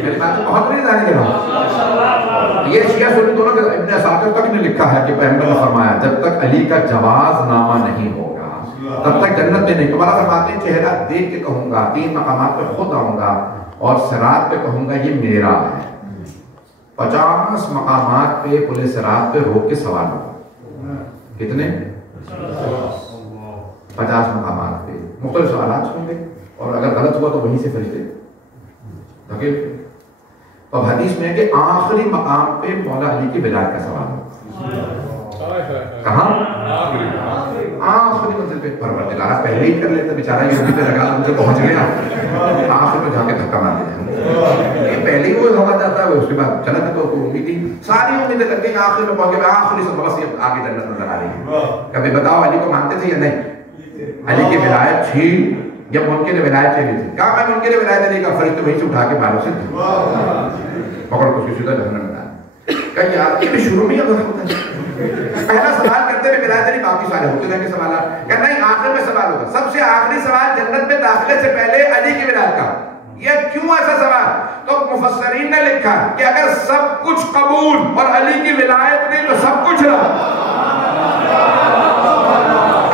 میری بات بہت نہیں جانے گا. یہ شیعہ سنی دونوں کے ابن اساکر تک نے لکھا ہے کہ پیغمبر نے فرمایا جب تک علی کا جواز نامہ نہیں ہوگا تب تک جنت میں نہیں. تمہارا فرماتے ہیں چہرہ دیکھ کے کہوں گا، 3 مقامات پہ خود آؤں گا اور صراط پہ کہوں گا یہ میرا ہے. 50 مقامات پہ پولیس صراط پہ روک کے سوال ہوگا. کتنے؟ 50 مقامات پہ مختلف سوالات ہوں گے اور اگر غلط ہوا تو وہیں سے فرشتے دھکیل. تو اب حدیث میں ہے کہ آخری مقام پہ مولا علی کی ولایت کا سوال ہوگا. کہاں؟ آخری منزل پہ. پروردگارہ پہلے ہی کر لیتا بیچارہ یہ پہ لگا مجھے پہنچ گیا، آخر میں جا کے دھکا مار دیا. یہ پہلے ہی وہ ہوا جاتا ہے اس کے بعد چلا تو امیدیں ساری امیدیں لگ گئی. آخر میں پہنچ گیا، آخری سے بس یہ آگے جنت نظر آ رہی ہے. کبھی بتاؤ علی کو مانتے تھے یا نہیں؟ علی کی ولایت تھی یا منکر ولایت چاہیے تھی؟ کہا میں منکر ولایت نہیں کا فرشتے وہیں سے اٹھا کے بالوں سے پکڑ کو سیدھا جہنم میں ڈال. کہ یار یہ بھی شروع میں ہی اگر ہوتا ہے پہلا سوال کرتے ہوئے ولایت نہیں، باقی سارے ہوتے رہیں گے سوالات. کہ نہیں آخر میں سوال ہوگا. سب سے آخری سوال جنت میں داخلے سے پہلے علی کی ولایت کا. یہ کیوں ایسا سوال؟ تو مفسرین نے لکھا کہ اگر سب کچھ قبول اور علی کی ولایت نہیں تو سب کچھ نہ.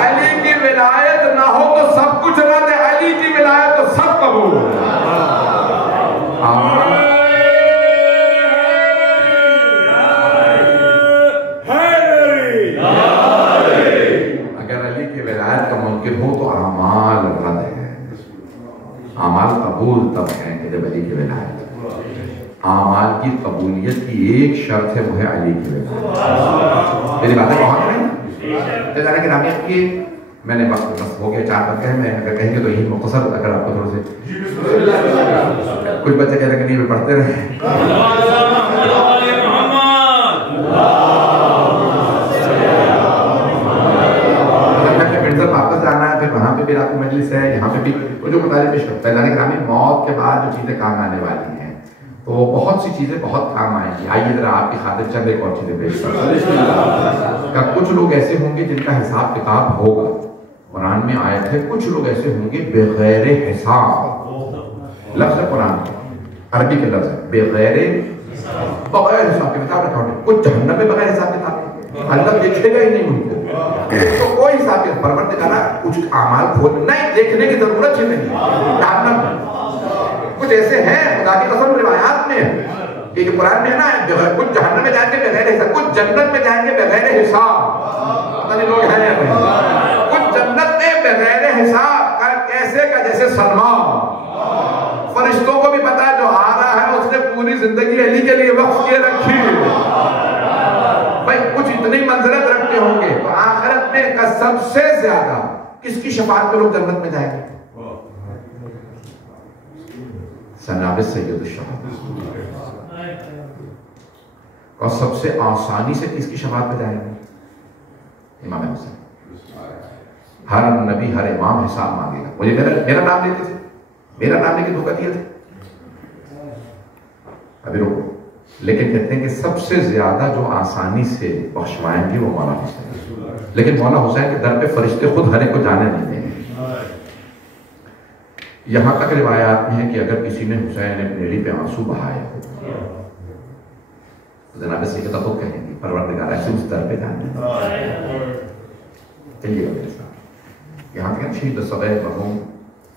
علی کی ولایت نہ ہو تو سب کچھ نہ دے، علی کی ولایت تو سب قبول. ہو تو اعمال رد ہے. اعمال قبول تب ہیں کہ جب علی کی ولایت. اعمال کی قبولیت کی ایک شرط ہے وہ ہے علی کی ولایت. میری باتیں پہنچ رہی ہیں؟ تو جانے کے نامی کی میں نے وقت بس ہو گیا 4 بات کہیں. میں اگر کہیں گے تو یہی مختصر اگر آپ کو تھوڑے سے کچھ بچے کہتے ہیں کہ نہیں پڑھتے رہے. واپس جانا ہے پھر وہاں پہ بھی رات مجلس ہے، یہاں پہ بھی جو مطالعے پیش کرتا ہے. جانے گرامی موت کے بعد جو چیزیں کام آنے والی ہیں تو بہت سی چیزیں بہت کام آئیں گی. آئیے ذرا آپ کی خاطر چند ایک اور چیزیں پیش کرتا. کچھ لوگ ایسے ہوں گے جن کا حساب کتاب ہوگا. قرآن میں آیت ہے کچھ لوگ ایسے ہوں گے بغیر حساب. لفظ ہے قرآن عربی کے لفظ ہے بغیر حساب کتاب رکھا. کچھ جہنم میں بغیر حساب کتاب اللہ دیکھے گا ہی نہیں ان کو. تو کوئی حساب کے پروردگارہ کچھ اعمال کھول نہیں دیکھنے کی ضرورت ہی نہیں. کچھ ایسے ہیں خدا کی قسم روایات میں کہ جو قرآن میں ہے نا کچھ جہنم میں جائیں گے بغیر حساب، کچھ جنت میں جائیں گے بغیر حساب. پتہ نہیں لوگ ہیں کچھ جنت میں بغیر حساب کیسے کا جیسے سلمان. فرشتوں کو بھی پتا ہے جو آ رہا ہے اس نے پوری زندگی علی کے لیے وقف کیے رکھی. بھائی کچھ اتنی منزلت رکھتے ہوں گے تو آخرت میں کا سب سے زیادہ کس کی شفاعت میں لوگ جنت میں جائیں گے؟ سناب سید الشہداء. اور سب سے آسانی سے کس کی شفاعت میں جائیں گے؟ امام حسین. ہر نبی ہر امام حساب مانگے گا. مجھے میرا نام لیتے تھے، میرا نام لے کے دھوکہ دیا تھا. ابھی رکو. لیکن کہتے ہیں کہ سب سے زیادہ جو آسانی سے بخشوائیں گے وہ مولا حسین. لیکن مولا حسین کے در پہ فرشتے خود ہر ایک کو جانے نہیں دیں گے. یہاں تک روایات میں ہے کہ اگر کسی نے حسین اپنے نیڑی پہ آنسو بہائے ہو تو جناب سیدہ تو کہیں گے پروردگار ایسے اس در پہ جانے. چلیے میرے ساتھ یہاں تک شہید الصغیر مرحوم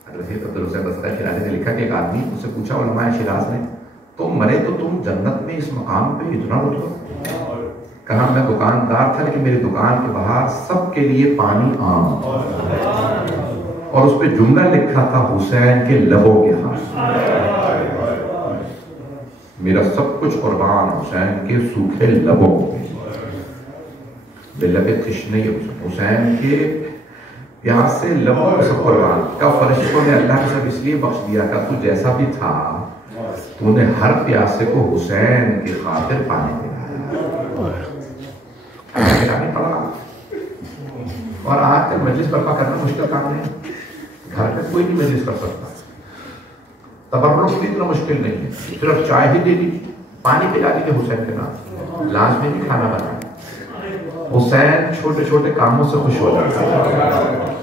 حضرت عبدالحسین بصری شیرازی نے لکھا کہ ایک آدمی اس سے پوچھا علماء شیراز نے تم مرے تو تم جنت میں اس مقام پہ اتنا رتبہ؟ کہا میں دکاندار تھا لیکن میری دکان کے باہر سب کے لیے پانی عام. اور اس پہ جملہ لکھا تھا حسین کے لبوں کے ہاتھ، میرا سب کچھ قربان حسین کے سوکھے لبوں پہ، بلب تشنہ حسین کے پیاس سے لبوں پہ سب قربان۔ کب فرشتوں نے اللہ کے سب اس لیے بخش دیا کہ تو جیسا بھی تھا تو نے ہر پیاسے کو حسین کی خاطر پانی پلایا نہیں پڑا۔ اور آج تک مجلس برپا کرنا مشکل کام نہیں، گھر میں کوئی نہیں مجلس کر سکتا، تبرک بھی اتنا مشکل نہیں ہے، صرف چائے ہی دے دی، پانی پلا دیجیے حسین کے نام، لانچ میں بھی کھانا بنا۔ حسین چھوٹے چھوٹے کاموں سے خوش ہو جاتا ہے۔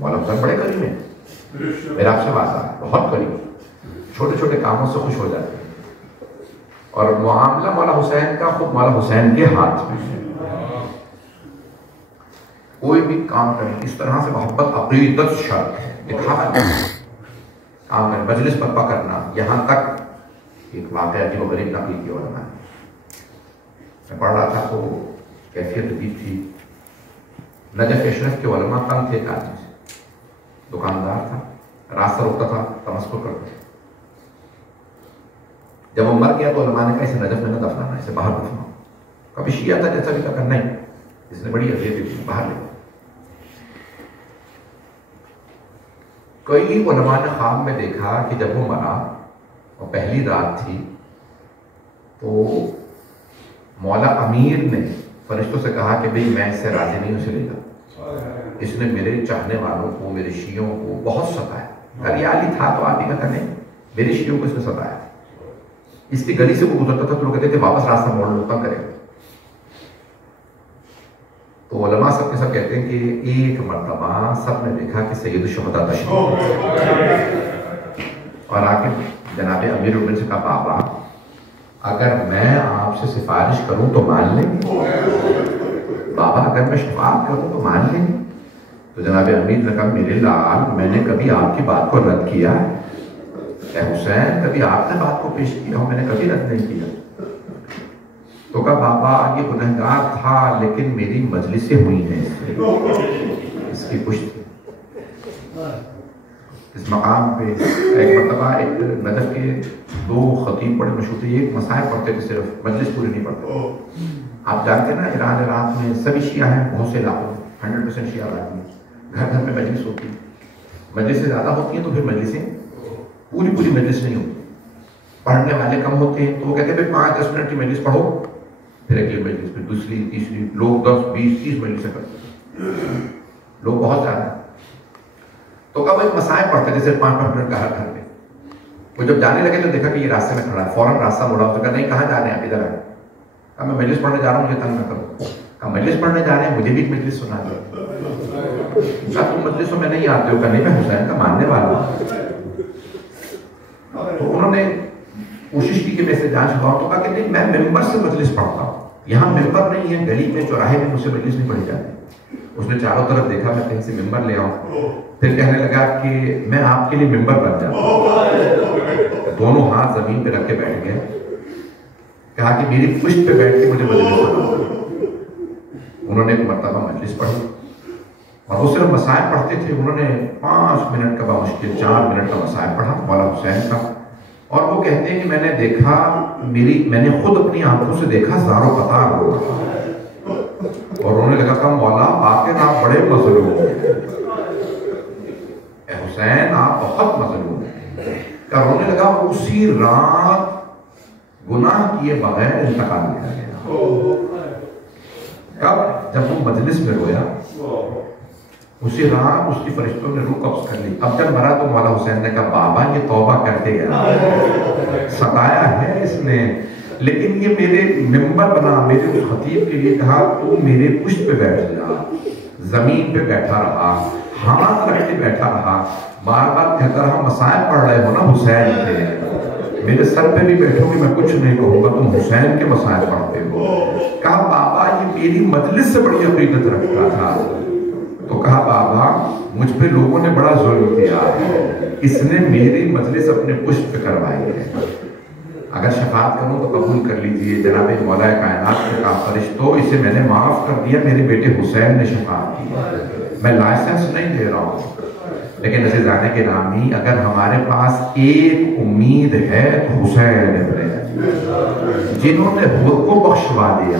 مولا حسین بڑے قریب ہیں، میرا آپ سے وعدہ ہے، بہت قریب، چھوٹے چھوٹے کاموں سے خوش ہو جاتے ہیں۔ اور معاملہ مولا حسین کا خود مولا حسین کے ہاتھ میں ہے۔ کوئی بھی کام کریں اس طرح سے محبت عقیدت شرط ہے، دکھاوا کام کریں، مجلس برپا کرنا۔ یہاں تک ایک واقعہ جو غریب نقل کی علماء نے، میں پڑھ رہا تھا تو کیفیت عجیب تھی۔ نجف اشرف کے علماء تنگ تھے ایک آدمی سے، دکاندار تھا، راستہ روکتا تھا، تمسخر کرتا تھا۔ جب وہ مر گیا تو علماء نے کہا اسے نجف میں نہ دفنانا، اسے باہر دفناؤ۔ کبھی شیعہ تھا جیسا بھی کہا نہیں، اس نے بڑی اذیت دی، باہر لے۔ کئی علماء نے خواب میں دیکھا کہ جب وہ مرا اور پہلی رات تھی تو مولا امیر نے فرشتوں سے کہا کہ بھئی میں اس سے راضی نہیں ہوں، اسے لے جاؤ، اس نے میرے چاہنے والوں کو، میرے شیعوں کو بہت ستایا۔ کریالی تھا تو آدمی کا نہیں، میرے شیعوں کو اس نے ستایا۔ اس کی گلی سے وہ گزرتا تھا تو لوگ کہتے تھے واپس راستہ موڑ لو، تنگ کرے۔ تو علماء سب کے سب کہتے ہیں کہ ایک مرتبہ سب نے دیکھا کہ سید الشہداء تشریف اور آ کے جناب امیر المومنین سے کہا بابا اگر میں آپ سے سفارش کروں تو مان لیں گے؟ بابا اگر میں شفاعت کروں تو مان لیں گے؟ تو جناب امیر نے کہا میرے لال میں نے کبھی آپ کی بات کو رد کیا ہے؟ اے حسین کبھی آپ نے بات کو پیش کیا ہو؟ میں نے کبھی رد نہیں کیا۔ تو کہا بابا یہ گنہگار تھا لیکن میری مجلسیں ہوئی ہیں اس کی پشت اس مقام پہ۔ ایک مرتبہ ایک نجف کے دو خطیب بڑے مشہور تھے، ایک مسائل پڑھتے تھے صرف، مجلس پوری نہیں پڑھتے۔ آپ جانتے نا ایران عراق میں سبھی شیعہ ہیں، بہت سے علاقوں میں 100% شیعہ آدمی، گھر گھر میں مجلس ہوتی ہے، مجلسیں زیادہ ہوتی ہیں تو پھر مجلسیں پوری مجلس نہیں ہوتی، پڑھنے والے کم ہوتے ہیں تو وہ کہتے ہیں 5-10 منٹ کی مجلس پڑھو، پھر اگلی مجلس، پھر دوسری تیسری، لوگ 10-20-30 مجلسیں کرتے ہیں، لوگ بہت زیادہ ہیں۔ تو کب ایک مسائل پڑھتے تھے صرف 5-5 منٹ کا ہر گھر میں۔ وہ جب جانے لگے تو دیکھا کہ یہ راستے میں کھڑا ہے، فوراً راستہ موڑا، تو کہا نہیں کہاں جا رہے ہیں آپ؟ ادھر آئے۔ کہا میں مجلس پڑھنے جا رہا ہوں، مجھے تنگ نہ کرو۔ کہا مجلس پڑھنے جا رہے ہیں، مجھے بھی ایک مجلس سنا دو۔ کہا تم مجلسوں میں نہیں آتے ہو؟ کہا نہیں میں حسین کا ماننے والا ہوں۔ تو انہوں نے کوشش کی کہ میں اسے جان چھپاؤں، تو کہا کہ نہیں میں ممبر سے مجلس پڑھتا ہوں، یہاں ممبر نہیں ہے، گلی میں چوراہے میں مجھ سے مجلس نہیں پڑھی جاتی۔ اس نے چاروں طرف دیکھا میں کہیں سے ممبر لے آؤں، پھر کہنے لگا کہ میں آپ کے لیے ممبر بن جاتا ہوں۔ دونوں ہاتھ زمین پہ رکھ کے بیٹھ گئے، کہا کہ میری پشت پہ بیٹھ کے مجھے مجلس پڑھاؤ۔ انہوں نے ایک مرتبہ مجلس پڑھی اور وہ صرف مسائل پڑھتے تھے، انہوں نے 5 منٹ کا بمشکل 4 منٹ کا مسائل پڑھا مولا حسین کا، اور وہ کہتے ہیں کہ میں نے دیکھا، میں نے خود اپنی آنکھوں سے دیکھا زارو قطار ہوا، اور انہوں نے لگا مولا آخر آپ بڑے مظلوم ہیں، اے حسین آپ بہت مظلوم ہیں۔ کہ رونے لگا، اسی رات گناہ کیے بغیر انتقال کیا گیا۔ کب؟ جب وہ مجلس میں رویا، اسی رات اس کی فرشتوں نے روح قبض کر لی۔ اب جب مرا تو مولا حسین نے کہا بابا یہ توبہ کر کے گیا، ستایا ہے اس نے، لیکن یہ میرے ممبر بنا، میرے اس خطیب کے لیے کہا تو میرے پشت پہ بیٹھ جا، زمین پہ بیٹھا رہا، ہاتھ رکھ کے بیٹھا رہا، بار بار کہتا رہا مسائل پڑھ رہے ہو نا حسین کے، میرے سر پہ بھی بیٹھو گے میں کچھ نہیں کہوں گا، تم حسین کے مسائل پڑھتے ہو۔ کہا بابا یہ میری مجلس سے بڑی عقیدت رکھتا تھا۔ تو کہا بابا مجھ پہ لوگوں نے بڑا ظلم کیا ہے، اس نے میری مجلس اپنے پشت پہ کروائی ہے، اگر شفاعت کروں تو قبول کر لیجئے۔ جناب مولا کائنات نے کہا فرشتوں اسے میں نے معاف کر دیا، میرے بیٹے حسین نے شفاعت کی، میں لائسنس نہیں دے رہا ہوں، لیکن عزیزان گرامی اگر ہمارے پاس ایک امید ہے تو حسین ابن علی جنہوں نے حر کو بخشوا دیا.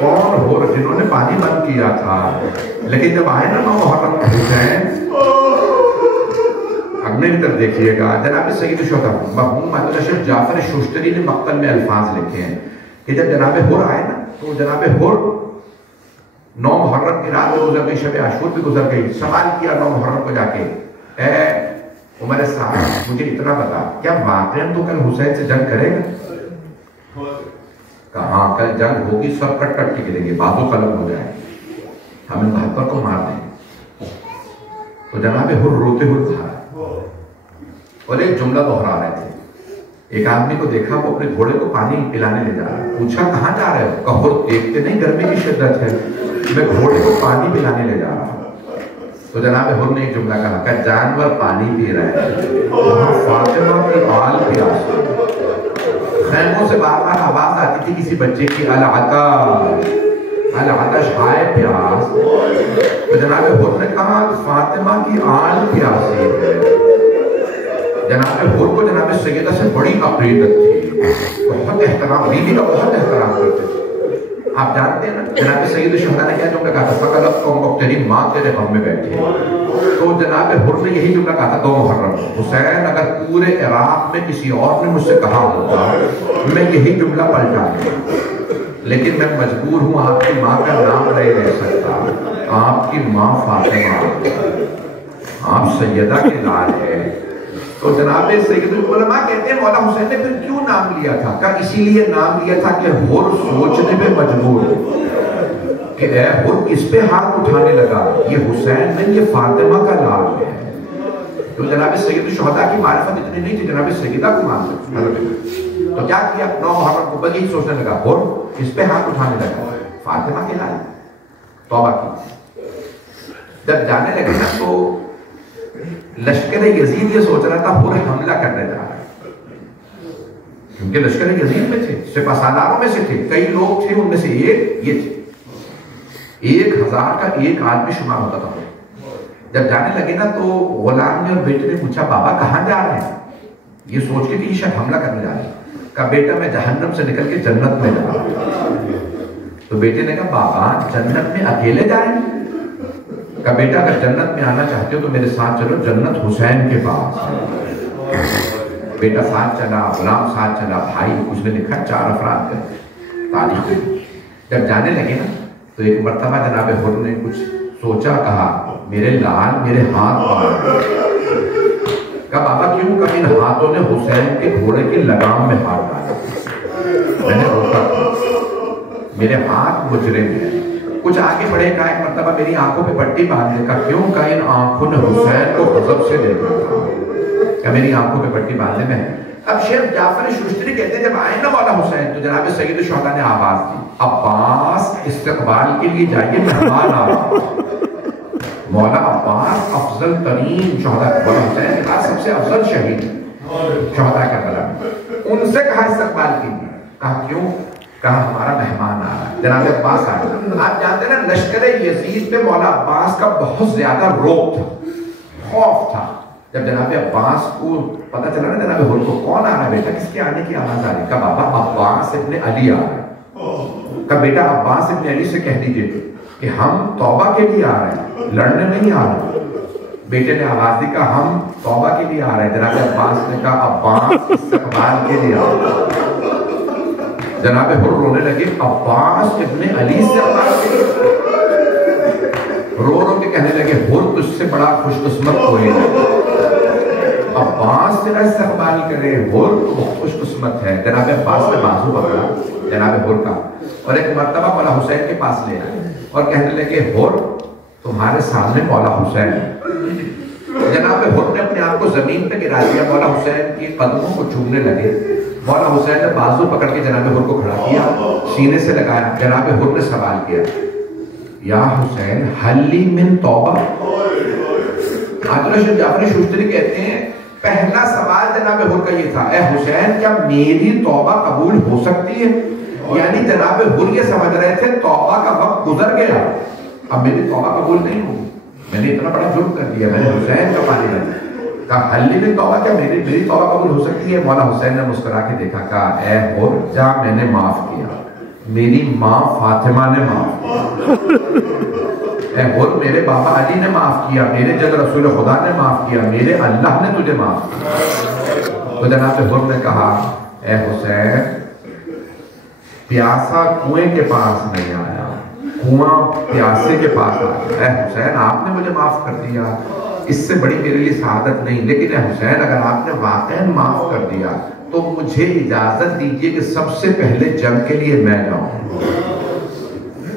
کون حر؟ جنہوں نے پانی بند کیا تھا. لیکن جب آئے نا محرم حسین، اگلے بھی طرف دیکھیے گا جناب سید الشہداء مرحوم شیخ جعفر شوشتری نے مقتل میں الفاظ لکھے ہیں کہ جب جناب حر آئے نا تو جناب حر 9 محرم کی رات گزر گئی، شب عاشور بھی گزر گئی. سوال کیا 9 محرم کو جا کے، اے عمر صاحب مجھے اتنا بتا، کیا واقعاً تو کل حسین سے جنگ کرے گا؟ کہاں کل جنگ ہوگی، سب کٹ کٹ کے گریں گے، بازو قلم ہو جائے، ہم ان بہتر کو مار دیں گے. تو جناب حر روتے ہوئے کہا اور ایک جملہ دہرا رہے تھے. ایک آدمی کو دیکھا وہ اپنے گھوڑے کو پانی پلانے لے جا رہا ہے. پوچھا کہاں جا رہے ہو؟ کہا حر دیکھتے نہیں گرمی کی شدت ہے، میں گھوڑے کو پانی پلانے لے جا رہا ہوں. تو جناب حر نے ایک جملہ کہا کہ جانور پانی پی رہے ہیں، وہاں فاطمہ کی آل پیاس. خیموں سے بار بار آواز آتی تھی کسی بچے کی، العطش العطش ہائے پیاس. تو جناب حر نے کہا فاطمہ کی آل پیاسی ہے. جناب حر کو جناب سیدہ سے بڑی عقیدت تھی، بہت احترام، بیوی کا بہت احترام کرتے تھے. آپ جانتے ہیں نا جناب سید الشہداء نے کیا جملہ کہا تھا؟ فقط قوم تیری ماں تیرے غم میں بیٹھی ہے. تو جناب حر نے یہی جملہ کہا تھا 2 محرم. حسین اگر پورے عراق میں کسی اور نے مجھ سے کہا ہوتا میں یہی جملہ پلٹا دوں، لیکن میں مجبور ہوں، آپ کی ماں کا نام نہیں لے سکتا. آپ کی ماں فاطمہ، آپ سیدہ کے لال ہے. تو جناب سید العلماء کہتے ہیں مولا حسین نے پھر کیوں نام لیا تھا؟ کہ اسی لیے نام لیا تھا کہ حر سوچنے میں مجبور کہ اے حر کس پہ ہاتھ اٹھانے لگا، یہ حسین نہیں یہ فاطمہ کا لال ہے. تو جناب سید الشہداء کی معرفت اتنی نہیں تھی جناب سیدہ کو مان سکتے. تو کیا کیا 9 محرم کو بس یہی سوچنے لگا حر کس پہ ہاتھ اٹھانے لگا، فاطمہ کے لال. توبہ کی. جب جانے لگے نا تو لشکر یزید یہ سوچ رہا تھا حر حملہ کرنے جا رہا ہے، کیونکہ لشکر یزید میں تھے، سپہ سالاروں میں سے تھے، کئی لوگ تھے، ان میں سے ایک یہ تھے. 1000 کا ایک آدمی شمار ہوتا تھا. جب جانے لگے نا تو غلام نے اور بیٹے نے پوچھا بابا کہاں جا رہے ہیں؟ یہ سوچ کے کہ یہ شاید حملہ کرنے جا رہے ہیں. کہا بیٹا میں جہنم سے نکل کے جنت میں جا رہا ہوں. تو بیٹے نے کہا بابا جنت میں اکیلے جائیں گے؟ کہا بیٹا اگر جنت میں آنا چاہتے ہو تو میرے ساتھ چلو، جنت حسین کے پاس. بیٹا ساتھ چلا، غلام ساتھ چلا، بھائی اس نے لکھا 4 افراد کا تاریخ میں. جب جانے لگے نا تو ایک مرتبہ جناب حر نے کچھ سوچا، کہا میرے لال میرے ہاتھ پکڑ. کہا بابا کیوں؟ کہ ان ہاتھوں نے حسین کے گھوڑے کی لگام میں ہاتھ ڈالا، میں نے روکا تھا، میرے ہاتھ مجرم ہیں. کچھ آگے بڑھے، کہا ایک مرتبہ میری آنکھوں پہ پٹی باندھنے کا. کیوں؟ کہ ان آنکھوں نے حسین کو غضب سے دیکھا تھا، کہ میری آنکھوں پہ پٹی باندھنے میں. اب شیخ جعفر شوشتری کہتے ہیں جب آئے نا مولا حسین تو جناب سید الشہداء نے آواز دی عباس استقبال کے لیے جائیے، مہمان آ رہا. مولا عباس افضل ترین شہداء، مولا حسین کے بعد سب سے افضل شہید شہداء کربلا، ان سے کہا استقبال کیجیے. کہا کیوں؟ کہا ہمارا مہمان آ رہا ہے. جناب عباس آ رہا ہے. آپ جانتے ہیں نا لشکر یزید پہ مولا عباس کا بہت زیادہ روب تھا، خوف تھا. جب جناب عباس کو پتہ چلا نا جناب حر کو کون آ رہا ہے، بیٹا کس کے آنے کی آواز آ رہی ہے؟ کہا بابا عباس ابن علی آ رہا ہے. کہا بیٹا عباس ابن علی سے کہہ دیجئے کہ ہم توبہ کے لیے آ رہے ہیں، لڑنے نہیں آ رہے. بیٹے نے آواز دی کہ ہم توبہ کے لیے آ رہے ہیں. جناب عباس نے کہا عباس استقبال کے لیے آ رہے ہیں. جناب حر رونے لگے، عباس ابن علی سے رو رو کے کہنے لگے حر تجھ سے بڑا خوش قسمت کوئی نہیں، عباس تیرا استقبال کرے، حر تو بہت خوش قسمت ہے. جناب عباس نے بازو پکڑا جناب حر کا اور ایک مرتبہ مولا حسین کے پاس لے آئے اور کہنے لگے حر تمہارے سامنے مولا حسین. جناب حر نے اپنے آپ کو زمین پہ گرا دیا، مولا حسین کے قدموں کو چومنے لگے. مولا حسین نے بازو پکڑ کے جناب حر کو کھڑا کیا، سینے سے لگایا. جناب حر نے سوال کیا یا حسین حلی من توبہ. شیخ جعفر شوشتری کہتے ہیں پہلا سوال جناب حر کا یہ تھا، اے حسین کیا میری توبہ قبول ہو سکتی ہے؟ یعنی جناب حر یہ سمجھ رہے تھے توبہ کا وقت گزر گیا، اب میری توبہ قبول نہیں ہوگی. میں نے اتنا بڑا ظلم کر دیا، میں نے حسین کا پانی ڈال دیا۔ کہا حل میں توبہ کیا میری توبہ قبول ہو سکتی ہے؟ مولا حسین نے مسکرا کے دیکھا، کہا اے حر جا، میں نے معاف کیا، میری ماں فاطمہ نے معاف کیا۔ اے حر میرے بابا علی نے معاف کیا، میرے جد رسول خدا نے معاف کیا، میرے اللہ نے تجھے معاف کیا۔ تو جناب حر نے کہا اے حسین پیاسا کنویں کے پاس نہیں آیا، کنواں پیاسے کے پاس آیا۔ اے حسین آپ نے مجھے معاف کر دیا، اس سے بڑی میرے لیے سعادت نہیں، لیکن اے حسین اگر آپ نے واقعاً معاف کر دیا تو مجھے اجازت دیجئے کہ سب سے پہلے جنگ کے لیے میں جاؤں۔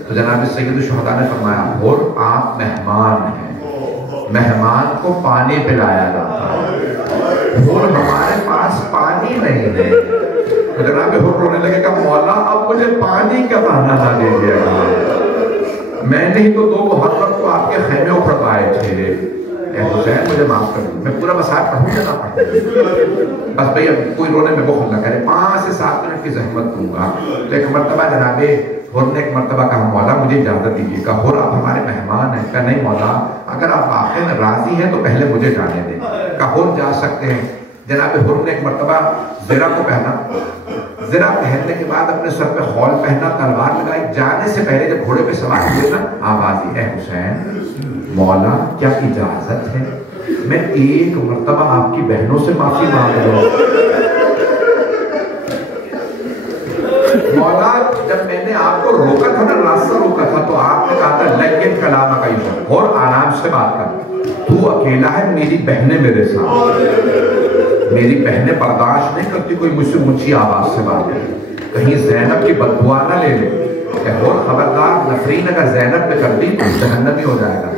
تو جناب سید الشہداء نے فرمایا حر آپ مہمان ہیں، مہمان کو پانی پلایا جاتا ہے، حر ہمارے پاس پانی نہیں ہے۔ تو جناب حر رونے لگے کہ مولا اب مجھے پانی کا بہانہ نہ دیجیے گا، میں نے ہی تو 2 محرم کو آپ کے خیمے اپر پائے تھے۔ اے حسین مجھے معاف کر دیں، میں پورا مسائل پڑھوں یا نہ پڑھوں؟ بس بھئی اب کوئی رونے میں بخل نہ کرے، 5 سے 7 منٹ کی زحمت دوں گا۔ تو ایک مرتبہ جناب حر نے ایک مرتبہ کہا مولا مجھے اجازت دیجیے۔ کہا حر آپ ہمارے مہمان ہیں۔ کہا نہیں مولا اگر آپ واقعاً راضی ہیں تو پہلے مجھے جانے دیں۔ کہا حر جا سکتے ہیں۔ جناب حر نے ایک مرتبہ زرہ کو پہنا، زرہ پہننے کے بعد اپنے سر پہ خول پہنا، تلوار لگائی، جانے سے پہلے جب گھوڑے پہ سوار ہوئے نا آواز دی اے حسین مولا کیا اجازت ہے میں ایک مرتبہ آپ کی بہنوں سے معافی مانگ لوں؟ مولا جب میں نے آپ کو روکا تھا نا، راستہ روکا تھا تو آپ نے کہا تھا لیکن کلام کا یوسف اور آرام سے بات کر، تو اکیلا ہے، میری بہنیں میرے ساتھ، میری بہنیں برداشت نہیں کرتی کوئی مجھ سے اونچی آواز سے بات کرے، کہیں زینب کی بددعا نہ لے لے کہ اور خبردار نفرین اگر زینب پہ کر دی تو جہنمی ہو جائے گا۔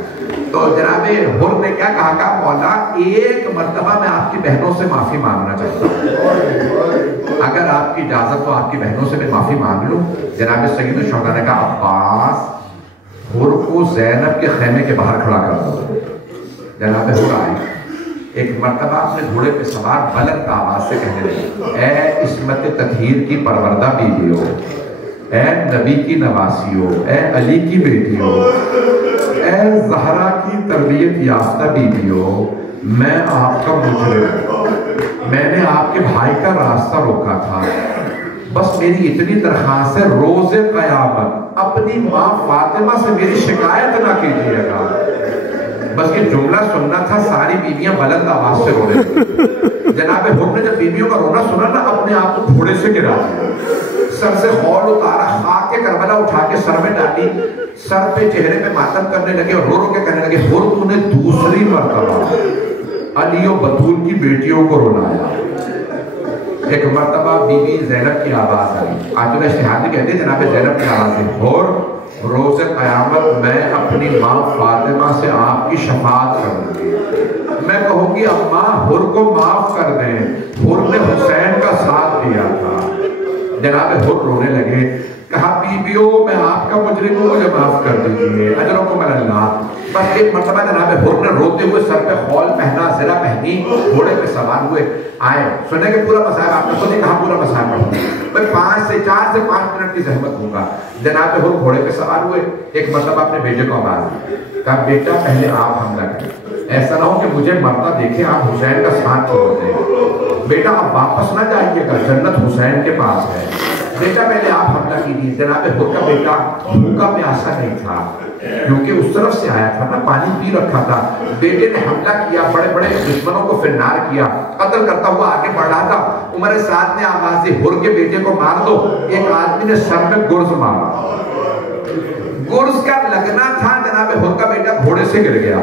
تو جناب حر نے کیا کہا کہ مولا ایک مرتبہ میں آپ کی بہنوں سے معافی مانگنا چاہتا ہوں، اگر آپ کی اجازت ہو آپ کی بہنوں سے میں معافی مانگ لوں۔ جناب سید الشہداء نے کہا عباس حر کو زینب کے خیمے کے باہر کھڑا کر دو۔ جناب حر آئے، ایک مرتبہ اپنے گھوڑے پہ سوار بلند آواز سے کہنے لگے اے عصمت تطہیر کی پروردہ بیویو، اے نبی کی نواسیو، اے علی کی بیٹیو، اے زہرا کی تربیت یافتہ بیویو، میں آپ کا مجرم، میں نے آپ کے بھائی کا راستہ روکا تھا، بس میری اتنی درخواست ہے روز قیامت اپنی ماں فاطمہ سے میری شکایت نہ کیجیے گا۔ بس یہ جملہ سننا تھا، ساری بیویاں بلند آواز سے رو رہی۔ جناب حر نے جب بیویوں کا رونا سنا نا اپنے آپ کو گھوڑے سے گرا دیا، سر سے خول اتارا، خاک کے کربلا اٹھا کے سر میں ڈالی، سر پہ چہرے پہ ماتم کرنے لگے اور رو رو کے کہنے لگے حر تو نے دوسری مرتبہ علی و بطول کی بیٹیوں کو رونایا۔ ایک مرتبہ بی بی زینب کی آواز آئی، آج اشتہادی کہتے ہیں جناب زینب کی آواز ہے حر روز قیامت میں اپنی ماں فاطمہ سے آپ کی شفاعت کروں گی، میں کہوں گی اماں حر کو معاف کر دیں، حر نے حسین کا ساتھ دیا تھا۔ جناب حر رونے لگے، کہا بیویوں میں آپ کا مجرم ہوں، مجھے معاف کر دیجئے، اجرکم اللہ۔ بس ایک مرتبہ جناب حر نے روتے ہوئے سر پہ خول پہنا، زرہ پہنی، گھوڑے پہ سوار ہوئے آئے، سنے کہ پورا مسائل آپ نے خود ہی کہا پورا مسائل پڑھوں، میں 4 سے 5 منٹ کی زحمت دوں گا۔ جناب حر گھوڑے پہ سوار ہوئے، ایک مرتبہ اپنے بیٹے کو آواز دی، کہا بیٹا پہلے آپ حملہ کریں، ایسا نہ ہو کہ مجھے مرتا دیکھیں آپ حسین کا ساتھ چھوڑ دیں، بیٹا آپ واپس نہ جائیے گا، جنت حسین کے پاس ہے، بیٹا پہلے آپ حملہ کیجیے۔ جناب حر کا بیٹا بھوکا پیاسا نہیں تھا کیونکہ اس طرف سے آیا تھا نا، پانی پی رکھا تھا، بیٹے نے حملہ کیا، بڑے بڑے دشمنوں کو فنار کیا، قتل کرتا ہوا آگے بڑھ رہا تھا، عمر سعد نے آواز دی حر کے بیٹے کو مار دو، ایک آدمی نے سر میں گرز مارا، گرز کا لگنا تھا، جناب حر کا بیٹا گھوڑے سے گر گیا،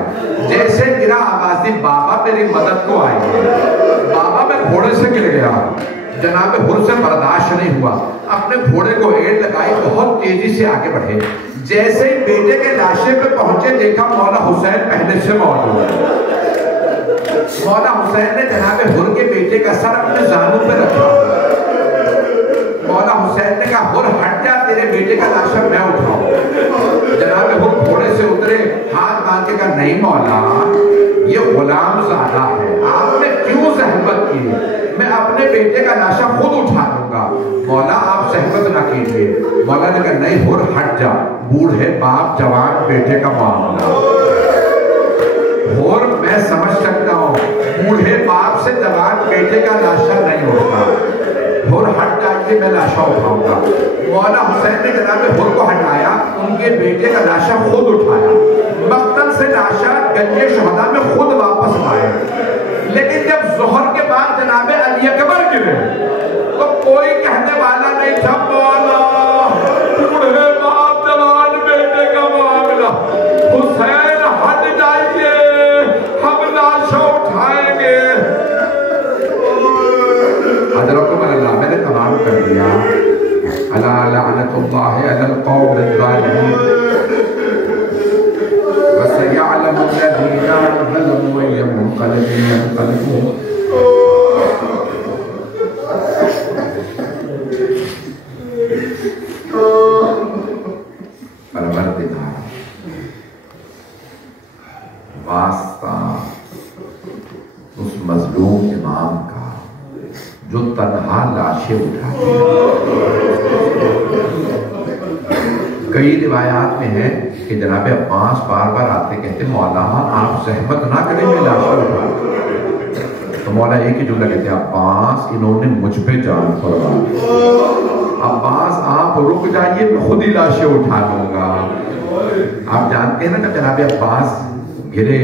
جیسے گرا آواز دی بابا میری مدد کو آئی، بابا میں گھوڑے سے گر گیا۔ جناب حر سے برداشت نہیں ہوا، اپنے گھوڑے کو ایڑ لگائی، بہت تیزی سے آگے بڑھے، جیسے ہی بیٹے کے لاشے پہ پہنچے دیکھا مولا حسین پہلے سے موجود ہے۔ مولا حسین نے جناب حر کے بیٹے کا سر اپنے زانوں پہ رکھا، مولا حسین نے کہا حر ہٹ جا، تیرے بیٹے کا لاشا میں اٹھاؤں۔ جناب حر گھوڑے سے اترے، ہاتھ باندھ کے کہا نہیں مولا یہ غلام زادہ ہے، آپ نے کیوں زحمت کی، میں اپنے بیٹے کا لاشا خود اٹھا دوں گا، مولا آپ زحمت نہ کیجئے۔ مولا نے کہا نہیں حر ہٹ جا، بوڑھے باپ جوان بیٹے کا معاملہ، اور میں سمجھ سکتا ہوں بوڑھے باپ سے جوان بیٹے کا لاشا نہیں ہوتا، اور ہٹ جائیے میں لاشا اٹھاؤں گا۔ مولا حسین نے جناب حر کو ہٹایا، ان کے بیٹے کا لاشا خود اٹھایا، مقتل سے لاشا گنج شہداء میں خود واپس لائے۔ لیکن جب ظہر کے بعد جناب علی اکبر گرے تو کوئی کہنے والا نہیں تھا مولا بوڑھے باپ جوان بیٹے کا معاملہ، حسین ہٹ جائیے ہم لاشا اٹھائیں گے۔ حضرت اللہ میں نے تمام کر دیا۔ الا لعنت اللہ علی القوم الظالمین وسيعلم الذين ظلموا أي منقلب ينقلبون۔ پروردگار واسطہ اس مظلوم امام کا جو تنہا لاشیں اٹھاتے کئی روایات میں ہے کہ جناب عباس بار بار آتے کہتے مولا آپ زحمت نہ کریں میں لاشیں اٹھا، تو مولا ایک ہی جملہ کہتے عباس انہوں نے مجھ پہ جان پڑا، عباس آپ رک جائیے میں خود ہی لاشیں اٹھا لوں گا۔ آپ جانتے ہیں نا جب جناب عباس گرے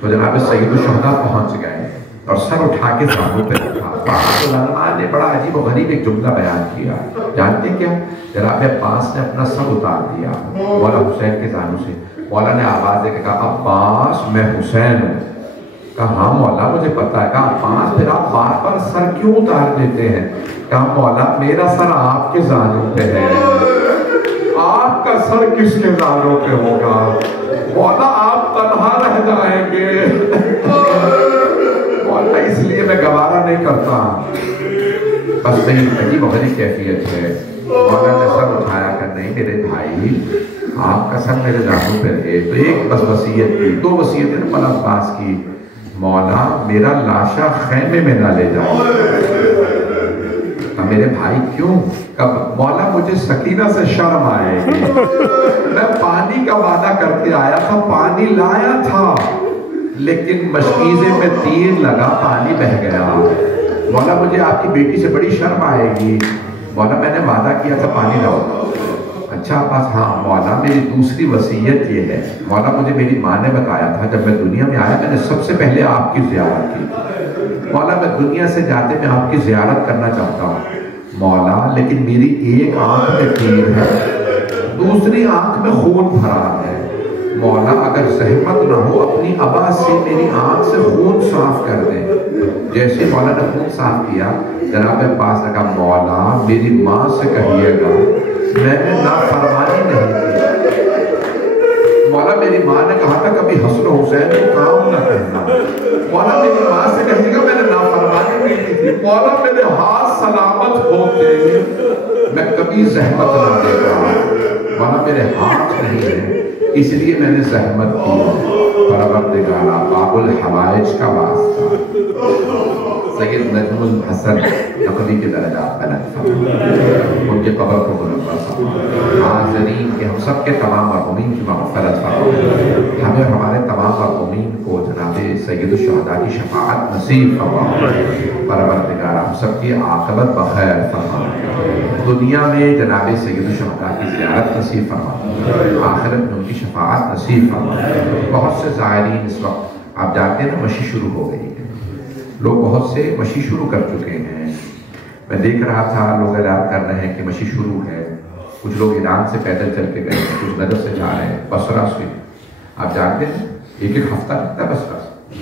تو جناب سید الشہداء پہنچ گئے اور سر اٹھا کے زانوں پہ رکھا۔ علماء نے بڑا عجیب و غریب ایک جملہ بیان کیا، جانتے کیا؟ جناب عباس نے اپنا سر اتار دیا مولا حسین کے زانوں سے، مولا نے آواز دے کے کہا عباس میں حسین ہوں۔ کہا ہاں مولا مجھے پتا ہے۔ کہا عباس پھر آپ بار بار سر کیوں اتار دیتے ہیں؟ کہا مولا میرا سر آپ کے زانوں پہ ہے، آپ کا سر کس کے زانوں پہ ہوگا؟ مولا آپ تنہا رہ جائیں گے۔ مولا اس لیے میں گوارا نہیں کرتا، بس میری عجیب و غریب کیفیت ہے۔ مولا نے سر اٹھایا کہ نہیں میرے بھائی آپ کا سر میرے زانوں پہ رہے۔ تو ایک بس وصیت کی، دو وصیتیں نے مولا عباس کی، مولا میرا لاشا خیمے میں نہ لے جاؤ۔ میرے بھائی کیوں؟ مولا مجھے سکینہ سے شرم آئے گی، میں پانی کا وعدہ کر کے آیا تھا، پانی لایا تھا لیکن مشکیزے میں تیر لگا پانی بہہ گیا، مولا مجھے آپ کی بیٹی سے بڑی شرم آئے گی، مولا میں نے وعدہ کیا تھا پانی لاؤ۔ اچھا بس ہاں مولا میری دوسری وصیت یہ ہے، مولا مجھے میری ماں نے بتایا تھا جب میں دنیا میں آیا میں نے سب سے پہلے آپ کی زیارت کی، مولا میں دنیا سے جاتے میں آپ کی زیارت کرنا چاہتا ہوں مولا، لیکن میری ایک آنکھ میں تیر ہے، دوسری آنکھ میں خون بھرا ہے، مولا اگر زحمت نہ ہو اپنی ابا سے میری آنکھ سے خون صاف کر دیں۔ جیسے مولا نے خون صاف کیا جناب عباس نے کہا مولا میری ماں سے کہیے گا میں نے نافرمانی نہیں کی، مولا میری ماں نے کہا تھا کبھی حسن حسین کو کام نہ کرنا، مولا میری ماں سے کہیے گا میں نے نافرمانی نہیں کی تھی، مولا میرے ہاتھ سلامت ہوتے میں کبھی زحمت نہ دے گا، مولا میرے ہاتھ نہیں ہے اس لیے میں نے زحمت کی۔ پروردگارا باب الحوائج کا واسطہ سید نجم الحسن نقوی کے درجات بلند فرما، ان کے قبر کو منور فرما، حاضرین کے ہم سب کے تمام مرحومین کی مغفرت فرما، ہمیں ہمارے تمام مرحومین کو جناب سید الشہداء کی شفاعت نصیب فرما، پروردگارا ہم سب کی عاقبت بخیر فرما، دنیا میں جناب سید الشہداء کی زیارت نصیب فرما، آخرت میں ان کی شفاعت نصیب فرما۔ بہت سے زائرین اس وقت آپ جانتے ہیں نا مشی شروع ہو گئی ہے، لوگ بہت سے مشی شروع کر چکے ہیں، میں دیکھ رہا تھا لوگ اعلان کر رہے ہیں کہ مشی شروع ہے، کچھ لوگ ایران سے پیدل چل کے گئے ہیں، کچھ نجف سے جا رہے ہیں، بصرہ سے آپ جانتے ہیں ایک ایک ہفتہ لگتا ہے بصرہ سے،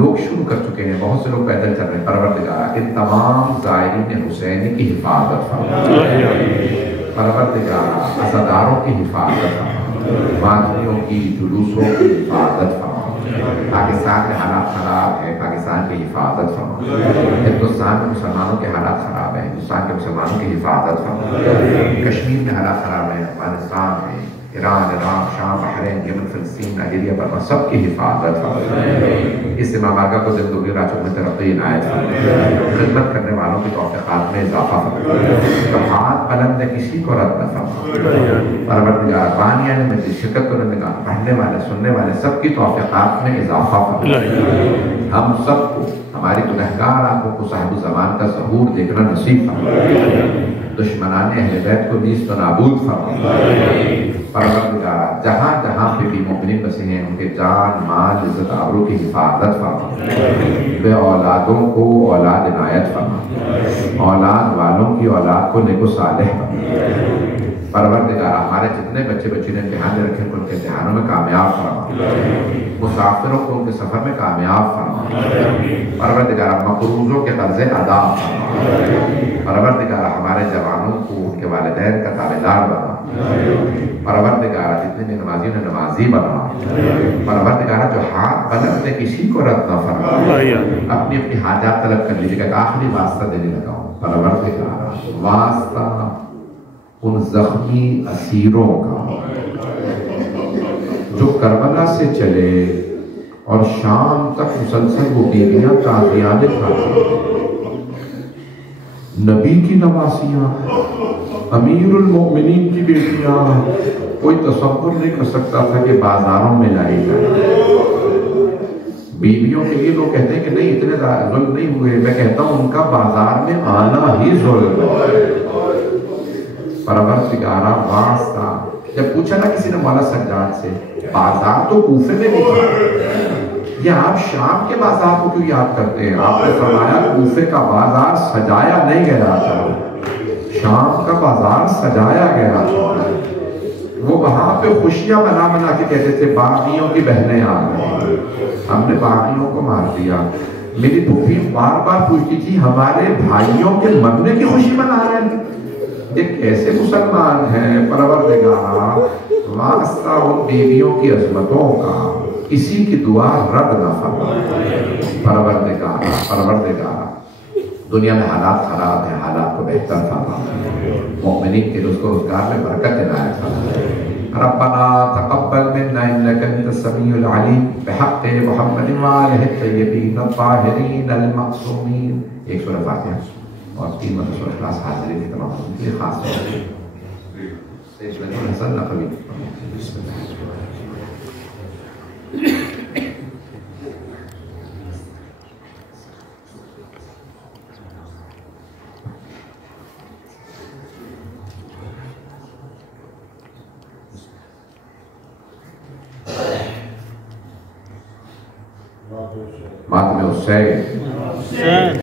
لوگ شروع کر چکے ہیں، بہت سے لوگ پیدل چل رہے ہیں۔ پروردگارا ان تمام زائرین حسینی کی حفاظت فرما، پروردگارا عزاداروں کی حفاظت فرما، ماتمیوں کی جلوسوں کی حفاظت فرما، پاکستان کے حالات خراب ہے پاکستان کی حفاظت فرما، ہندوستان کے مسلمانوں کے حالات خراب ہیں ہندوستان کے مسلمانوں کی حفاظت فرما، کشمیر میں حالات خراب ہیں افغانستان میں ایران، عراق، شام، بحرین، یمن، فلسطین، نائجیریا، برما، سب کی حفاظت فرمائے، اس امام آقا کو زندگی راجوں میں ترقی عنایت فرمائے، خدمت کرنے والوں کی توفیقات میں اضافہ فرمائے، ہاتھ بلند کسی کو رد نہ فرمائے، پروردگار بانیہ نے میری شرکت کرنے پڑھنے والے سننے والے سب کی توفیقات میں اضافہ فرمائے، ہم سب کو ہماری گنہگار آنکھوں کو صاحب زمان کا ظہور دیکھنا نصیب فرمائے، دشمنان اہل بیت کو نیست و نابود فرمائے، پروردگار جہاں جہاں پہ بھی مومنین بسے ہیں ان کے جان، مال، عزت، آبرو کی حفاظت فرمائے، بے اولادوں کو اولاد عنایت فرمائے، اولاد والوں کی اولاد کو نیک و صالح فرمائے، پروردگار ہمارے جتنے بچے بچی نے امتحان دے رکھے ان کے امتحانوں میں کامیاب فرمائے، مسافروں کو ان کے سفر میں کامیاب فرمائے، پروردگار مقروضوں کے قرضے ادا فرمائے، پروردگار ہمارے جوانوں کو ان کے والدین کا تابعدار بنا، پروردگار جتنے بھی نمازی نے نمازی بنا، پروردگار جو ہاتھ بلند نے کسی کو رد نہ فرمائے، اپنی اپنی حاجات طلب کر لیجیے گا، آخری واسطہ دینے لگا ہوں، پروردگار واسطہ ان زخمی اسیروں کا جو کربلا سے چلے اور شام تک مسلسل وہ بیویاں تعزیانے کھاتی، نبی کی نواسیاں، امیر المؤمنین کی بیٹیاں، کوئی تصور نہیں کر سکتا تھا کہ بازاروں میں لائی جائے، بیویوں کے لیے لوگ کہتے ہیں کہ نہیں اتنے ظلم نہیں ہوئے، میں کہتا ہوں ان کا بازار میں آنا ہی ظلم ہے، پروردگارہ واسطہ، جب پوچھا نا کسی نے مولا سجاد سے بازار تو کوفے میں نہیں تھا، یہ آپ شام کے بازار کو کیوں یاد کرتے ہیں؟ آپ نے فرمایا کوفے کا بازار سجایا نہیں گیا تھا، شام کا بازار سجایا گیا تھا، وہ وہاں پہ خوشیاں بنا بنا کے کہتے تھے باغیوں کی بہنیں آ گئی، ہم نے باغیوں کو مار دیا۔ میری پھوپھی بار بار پوچھتی تھی ہمارے بھائیوں کے مرنے کی خوشی منا رہے ہیں، یہ کیسے مسلمان ہیں؟ پروردگار واسطہ ان بیویوں کی عظمتوں کا کسی کی دعا رد نہ فرمائے، پروردگار دنیا میں حالات خراب ہیں، حالات کو بہتر فرمائے، مومنین کے رزق و روزگار میں برکت عنایت فرمائے، ربنا تقبل منا انك انت السميع العليم بحق محمد وآلہ الطیبین الطاہرین المعصومین۔ ایک سورہ فاتحہ اور 3 مرتبہ سورہ اخلاص حاضرین کے تمام کے لیے خاص طور سے حسن نقوی۔ بسم اللہ ماتم حسین